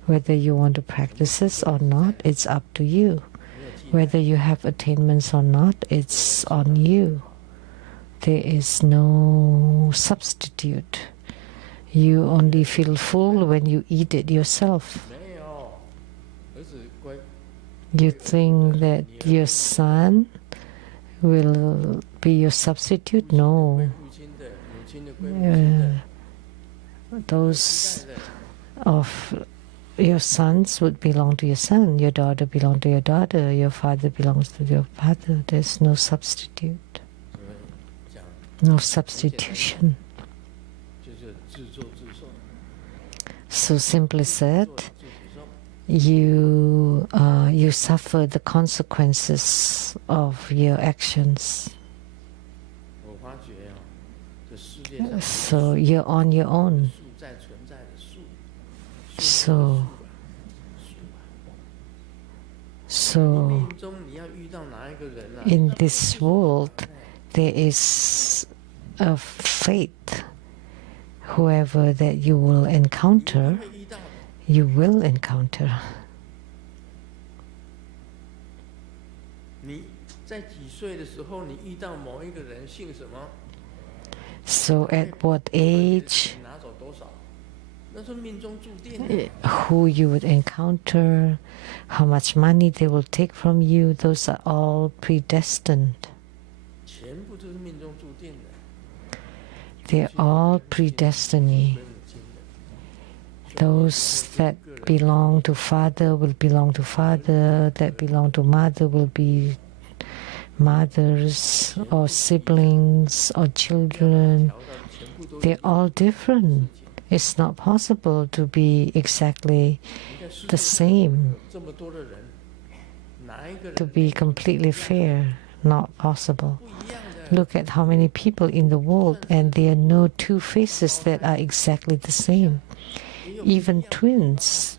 Whether you want to practice this or not, it's up to you. 没有替代。 Whether you have attainments or not, it's on you. There is no substitute. You only feel full when you eat it yourself. 没有，儿子乖， You think that your son will be your substitute? 归 No. 父亲的，母亲的归母亲的， Those 替代的。 of your sons would belong to your son, your daughter belongs to your daughter, your father belongs to your father. There's no substitute, 所以讲 no substitution. 就是自作自受， So simply said, 做自己受。 you suffer the consequences of your actions. 我发觉啊，这世界上 So you're on your own. 树在存在的树， So 你 so 命中你要遇到哪一个人啊？ in this world there is a fate. Whoever that you will 你 encounter, 会遇到的。 you will encounter. 你在几岁的时候，你遇到某一个人姓什么？ So at what age, 拿走多少？那是命中注定的。 who you would encounter, how much money they will take from you, those are all predestined. 全部都是命中注定的。 They're all predestiny. 归母亲的， Those that belong to father will belong to father, that belong to mother will be mothers or siblings or children. 调到的全部都是 They're all different. It's not possible to be exactly 你看世 the 界上 same, 这么多的人，哪一个 to 人 be completely fair. Not possible. 不一样的？ Look at how many people in the world, and there are no two faces that are exactly the same. 也有 Even twins,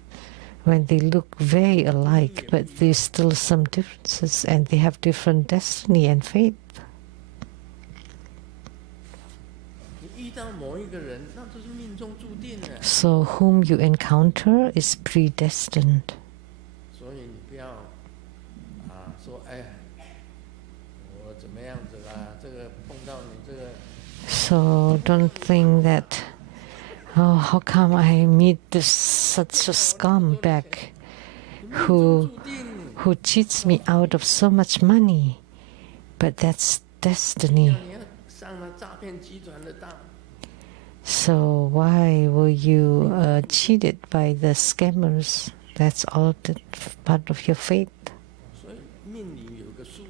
when they look very alike, but there's still some differences, and they have different destiny and fate. 你遇到某一个人，那都是命中注定的。 So whom you encounter is predestined. 所以你不要说哎，我怎么样子啦？这个碰到你这个， So don't think that, oh, how come I meet this such a scumbag 命中 who 注定。 who cheats me out of so much money? But that's destiny. 你要上了诈骗集团的当， So why were you cheated by the scammers? That's all part of your fate. 所以命里有个数，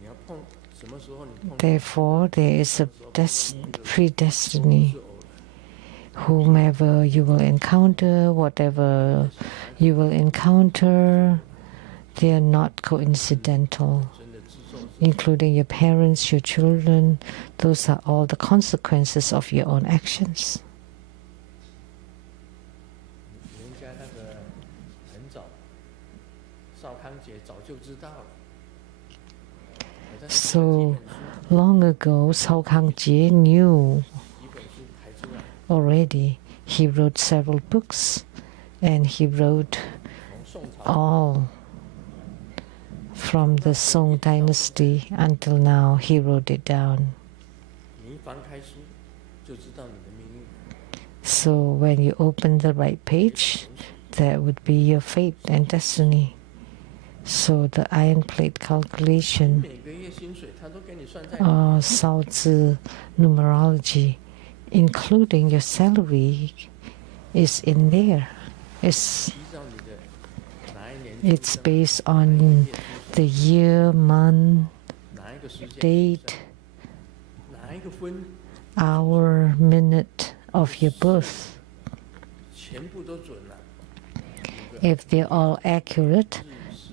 你要碰什么时候你碰， Therefore, there is a predestiny. 是偶然。 Whomever you will encounter, whatever you will encounter, they are not coincidental. 真的自受是 Including your parents, your children, those are all the consequences of your own actions. 人家那个很早，少康节早就知道了。我在写了 So long ago, Sao Kang Jie knew 几本书排出来， already. He wrote several books, and he wrote 从宋朝 all from the Song dynasty until now. He wrote it down. 你一翻开书，就知道你的命运。So when you open the right page, that would be your fate and destiny. So the iron plate calculation 每个月薪水他都给你算在 or Sao Zi numerology, including your salary, is in there. It's 依照你的哪一年 it's based on the year, month, 哪一个时间 date, 哪一个分 hour, minute of your birth. 全部都准了。 If they're all accurate, 日时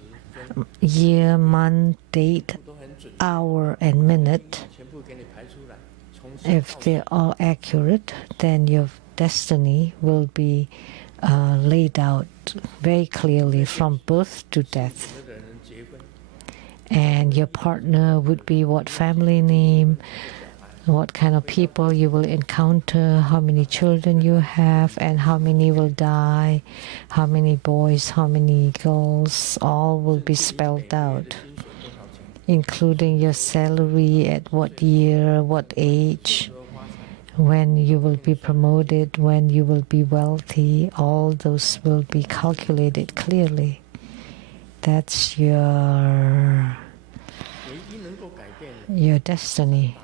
分 year, month, date, 都很准， hour, and minute, 全部给你排出来。从 if they're all accurate, then your destiny will be laid out very clearly from birth to death. 那个人结婚， And your partner would be what family name, what kind of people you will encounter, how many children you have, and how many will die, how many boys, how many girls, all will be spelled out, 薪水多少钱， including your salary, at what year, what age, 多花财， when you will be promoted, when you will be wealthy, all those will be calculated clearly. That's your 唯一能够改变的， your destiny.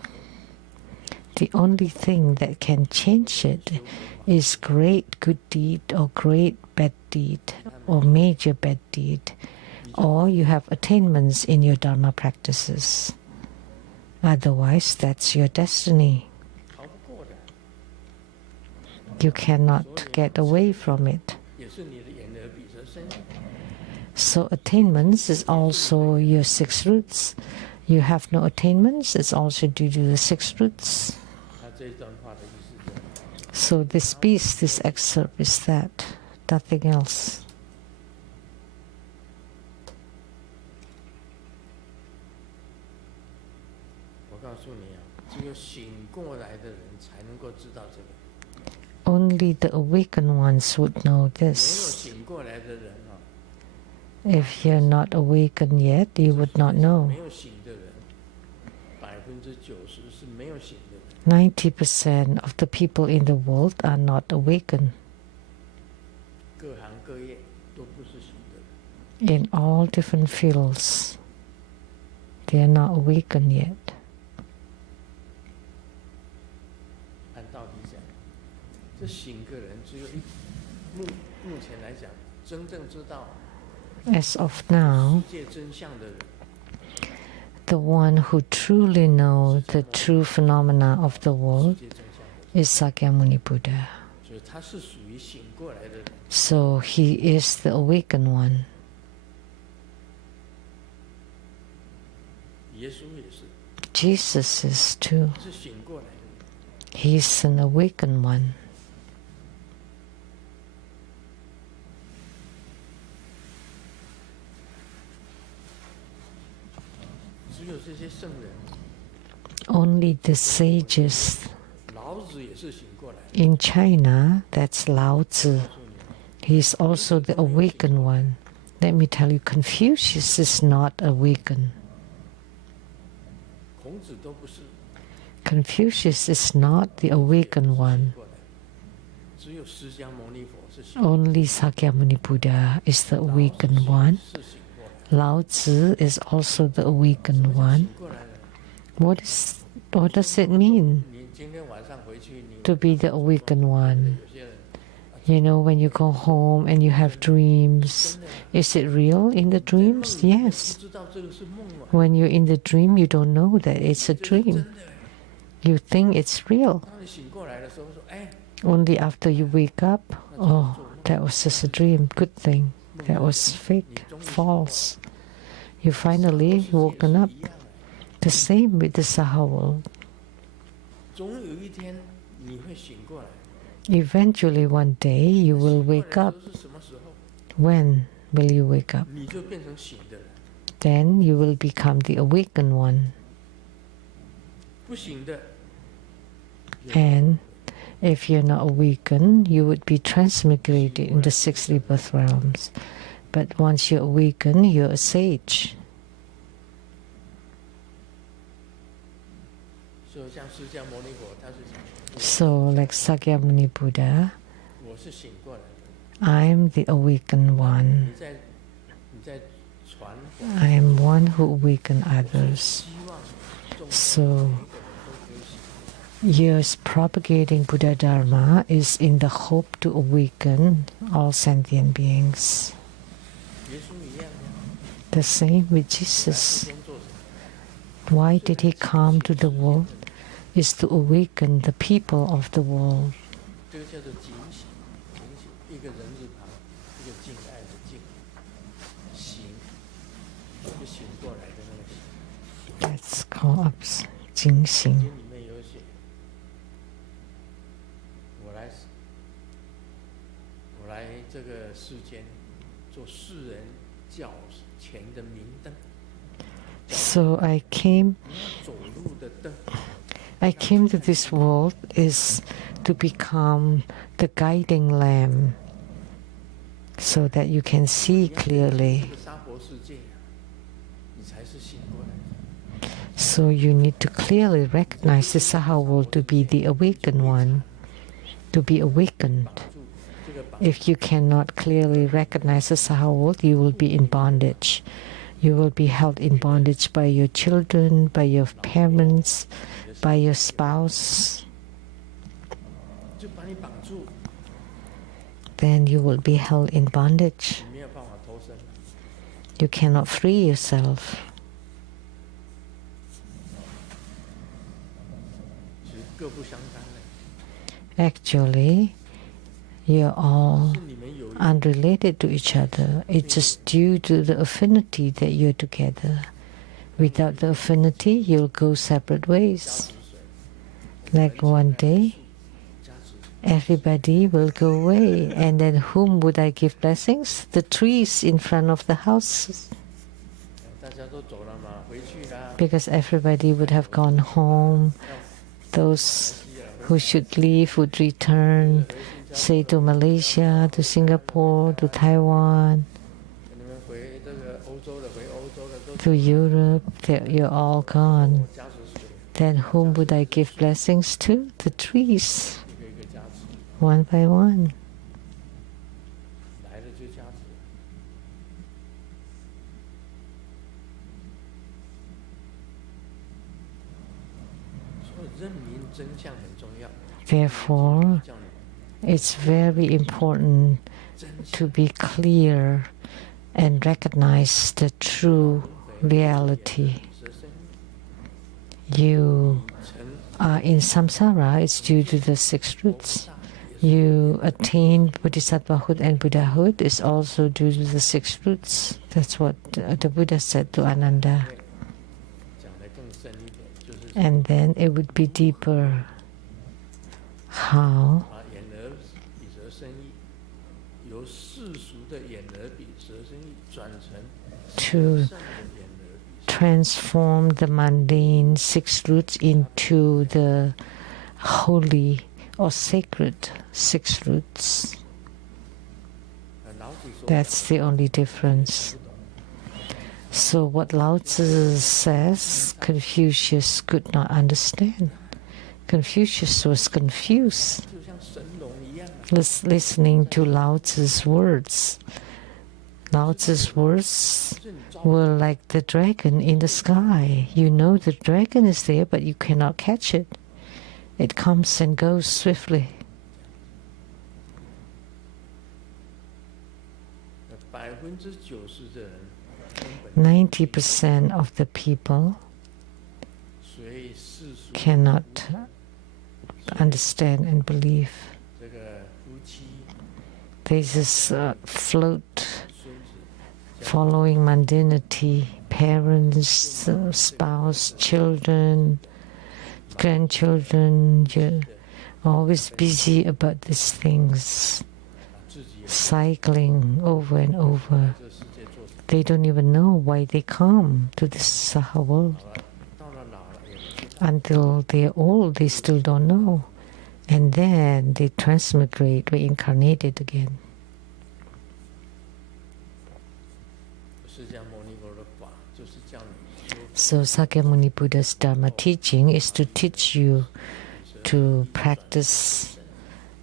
The only thing that can change it is great good deed or great bad deed or major bad deed, or you have attainments in your Dharma practices. Otherwise, that's your destiny. 逃不过的， You cannot get away from it. 也是你的眼耳鼻舌身。 So attainments is also your six roots. You have no attainments, it's also due to the six roots. 他这一段话的意思是这样。 So this piece, this excerpt is that, nothing else. 我告诉你啊，只有醒过来的人才能够知道这个。 Only the awakened ones would know 没有 this. 醒过来的人啊， If you're not awakened yet, you would not know. 没有醒的人，90%是没有醒的人。 90% of the people in the world are not awakened. 各行各业都不是醒的人。 In all different fields, they are not awakened yet. 按道理讲，这醒个人只有目前来讲，真正知道 As of now, 世界真相的人， the one who truly knows the true phenomena of the 世 world 界真相的人， is Sakyamuni Buddha. 所以他是属于醒过来的人。 So he is the awakened one. 耶稣也是， Jesus is too. 是醒过来的人。 He's an awakened one. 只有这些圣人， Only the sages 老子也是醒过来的。 in China, that's Lao Tzu. 告诉你， He's also the awakened one. Let me tell you, Confucius is not awakened. 孔子都不是 Confucius is not the awakened one. 过来的，只有释迦牟尼佛是醒， Only Sakyamuni Buddha is the awakened one. 是醒过来的。 Lao Tzu is also the awakened 醒 one. 过来的， What does it mean 你今天晚上回去，你 to be the awakened one? 有些人 You know, when you go home and you have dreams, is it real in the dreams? 不 Yes. 知道这个是梦啊， When you're in the dream, you don't know that it's a 这是 dream. 真的。 You think it's real. 当你醒过来的时候，说：“哎， Only after you wake up, 那就是 oh, 做梦。 that was just a dream. Good thing. That was fake, false. You finally woken up. 一样的 The same with the Saha world. 总有一天你会醒过来。 Eventually, one day, you will 醒过来 wake 的 up. 时候是什么时候？ When will you wake up? 你就变成醒的人。 Then you will become the awakened one. 不醒的， And if you're not awakened, you would be transmigrated in the six rebirth realms. But once you're awakened, you're a sage. 所以像释迦牟尼佛，他是 So, like Sakyamuni Buddha, 我是醒过来的。 I'm the awakened one. 你在传 I am one who awaken others. 希望众生 So, 每一个人都可以醒。 yes, propagating Buddha Dharma is in the hope to awaken all sentient beings. 耶稣一样的， The same with 来 Jesus. 世间做什么？ Why did he come to the world? Is to awaken the people of the world. 这个叫做警醒，警醒，一个人字旁，一个敬爱的敬，醒，就醒过来的那个醒。 Let's call up Jing 经 Xing. 里面有写，我来这个世间做世人脚前的明灯。 So I came 你要走路的灯。 I came to this world is to become the guiding lamp so that you can see clearly. 这个娑婆世界，你才是醒过来的。 So you need to clearly recognize the Saha world to be the awakened one, to be awakened. 这个绑 If you cannot clearly recognize the Saha world, you will be in bondage. You will be held in bondage by your children, by your parents, by your spouse. 就把你绑住， Then you will be held in bondage. 你没有办法脱身。 You cannot free yourself. 其实各不相干的， Actually, you're all 是你们有 unrelated to each other. It's just due to the affinity that you're together. Without the affinity, you'll go separate ways. Like one day, 加持， everybody will go away. And then whom would I give blessings? The trees in front of the houses. 大家都走了嘛，回去啦。 Because everybody would have gone home. Those who should leave would return, say to Malaysia, to Singapore, to Taiwan, 你们回这个欧洲的，回欧洲的都 to Europe. You're all gone. 加持水， Then whom would I give blessings to? The trees, 一个一个加持， one by one. 来了就加持。所以认明真相很重要。 Therefore, 叫你 it's very important 真 to be clear and recognize the true reality. 蛇身 You 成 are in samsara, it's due to the six roots. You attain bodhisattvahood and Buddhahood is also due to the six roots. That's what the Buddha said to Ananda. 讲得更深一点，就是 And then it would be deeper. How 把眼耳比舌身意，由世俗的眼耳比舌身意转成 to 善的眼耳比舌 transform the mundane six roots into the holy or sacred six roots. 老子说 That's the only difference. So what Lao Tzu says, Confucius could not understand. Confucius was confused 就像神龙一样， listening to Lao Tzu's words. Lao Tzu's words 是你招 were like the dragon in the sky. You know the dragon is there, but you cannot catch it. It comes and goes swiftly. 90%的人根本 90% of the people 随世俗 cannot understand and believe. 这个夫妻 They just float 孙子 following mundanity, parents, spouse, children, grandchildren. You're always busy about these things, 把自己 cycling over and over. 这个世界做成 They don't even know why they come to this Saha world. 好了，到了老了也不知道， Until they're old, they still don't know. And then they transmigrate, reincarnated again. 释迦牟尼佛的法就是叫你修 So Sakyamuni Buddha's Dharma teaching is to teach you 舌 to practice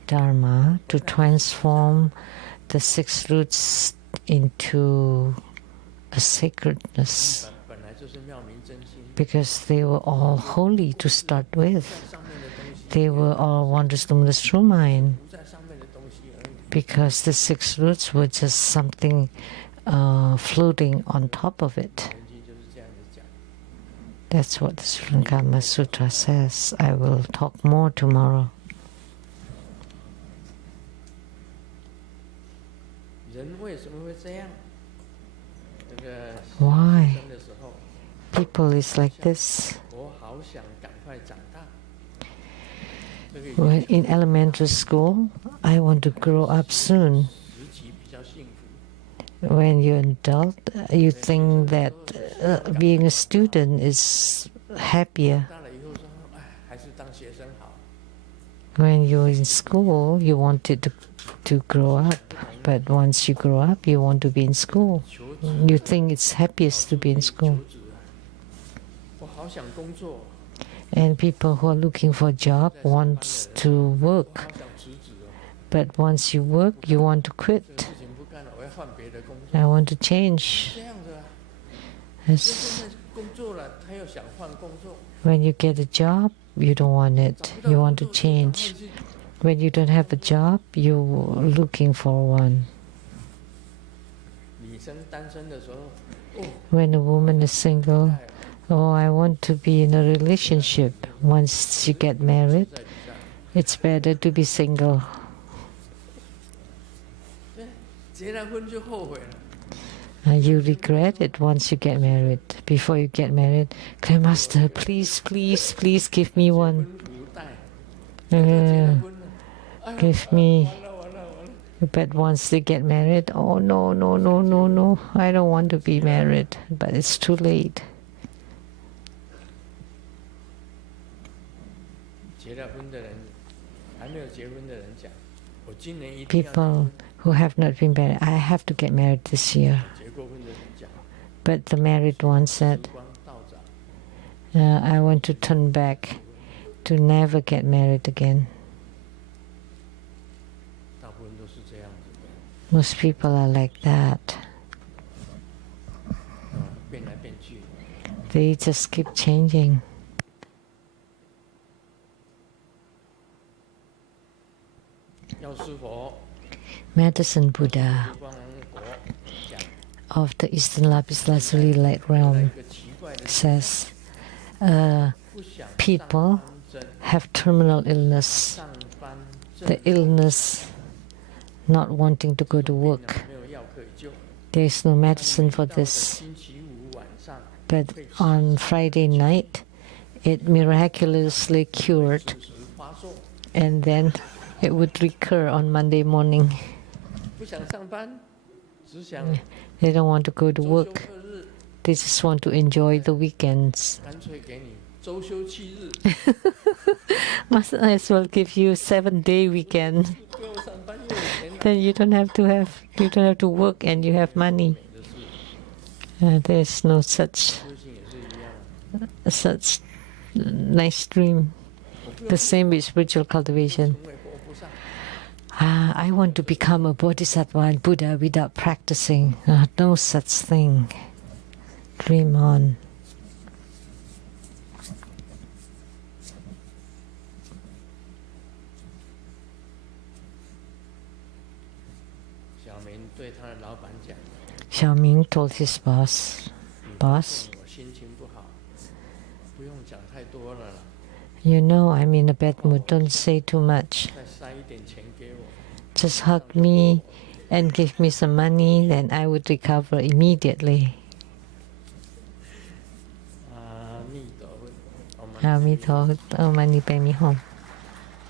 Dharma, to transform the 6 roots into a sacredness, 本来就是妙明真心， because they were all holy to start with. 上面的东西 They were all wondrous luminous true mind, 不在上面的东西而已。 because the 6 roots were just something floating on top of it. 曾经就是这样子讲。 That's what the Surangama Sutra says. I will talk more tomorrow. 人为什么会这样？这个 Why? 生的时候， People is like this. 我好想赶快长大。这个已 When 经 in elementary school, I want to grow up soon. 时期比较幸福。 When you're an adult, you think that being a student is happier. 大了以后说，哎，还是当学生好。 When you're in school, you wanted to grow up. But once you grow up, you want to be in school. 求 You think it's happiest to be in school. 职啊，我好想工作， And people who are looking for a job wants to 我 work. 好想辞职哦。 But once you work, you want to 这 quit. 个事情不干了，我要换别的工作。 I want to change. 这样子啊， As 现在工作了，他又想换工作。 when you get a job, you don't want 找 it. 不到 You 工 want to 作就赶快 change. 去 When you don't have a job, you're looking for one. 女生单身的时候，哦， When a woman is single, 哎 oh, I want to be in a relationship. Once you get married, 在底下， it's better to be single. 对，结了婚就后悔了。 You regret it once you get married. Before you get married, Clay Master, please, please, please give me 婚 one. 不带， Uh, 结了婚了，哎呦 give me. 完了完了完了， But once they get married, oh no, no, no, no, no, I don't want to be married. But it's too late. 结了婚的人，还没有结婚的人讲，我今年一定要结 People 婚。 who have not been married, I have to get married this year. 结过婚的人讲， But the married one 时 said, 光倒转， I want to turn back to never get married again. 大部分都是这样子的， Most people are like that. 变来变去。 They just keep changing. 药师佛， Medicine Buddha 光王国讲， of the Eastern Lapis Lazuli Light 来一 Realm 个奇怪的， says, 不想 people 上班针 have terminal illness. 上班 The 针 illness, not wanting to go to 病了 work. 没有药可以救。 There is no medicine for 到了 this. 星期五晚上， But on Friday night, it miraculously cured, 此时发作， and then it would recur on Monday morning. 不想上班，只想 They don't want to go to 周休 work. 二日， They just want to enjoy the weekends. 干脆给你周休7日， Must as well give you 7-day weekend. 不用上班又有钱拿。 Then you don't have to work and you have money. 的是 There's no such 修行也是一样的， such nice dream. 我不 The 用 same with spiritual cultivation. 成为活菩萨， I want to become a bodhisattva and Buddha without practicing. No such thing. Dream on. 小明对他的老板讲， Xiaoming told his boss, 我心情不好，不用讲太多了啦， you know I'm in a bad mood. Don't say too much. 再塞一点钱给我。 Just hug me and give me some money, then I would recover immediately. 阿弥陀佛， อามิโทเอามานี่ไปมีหอม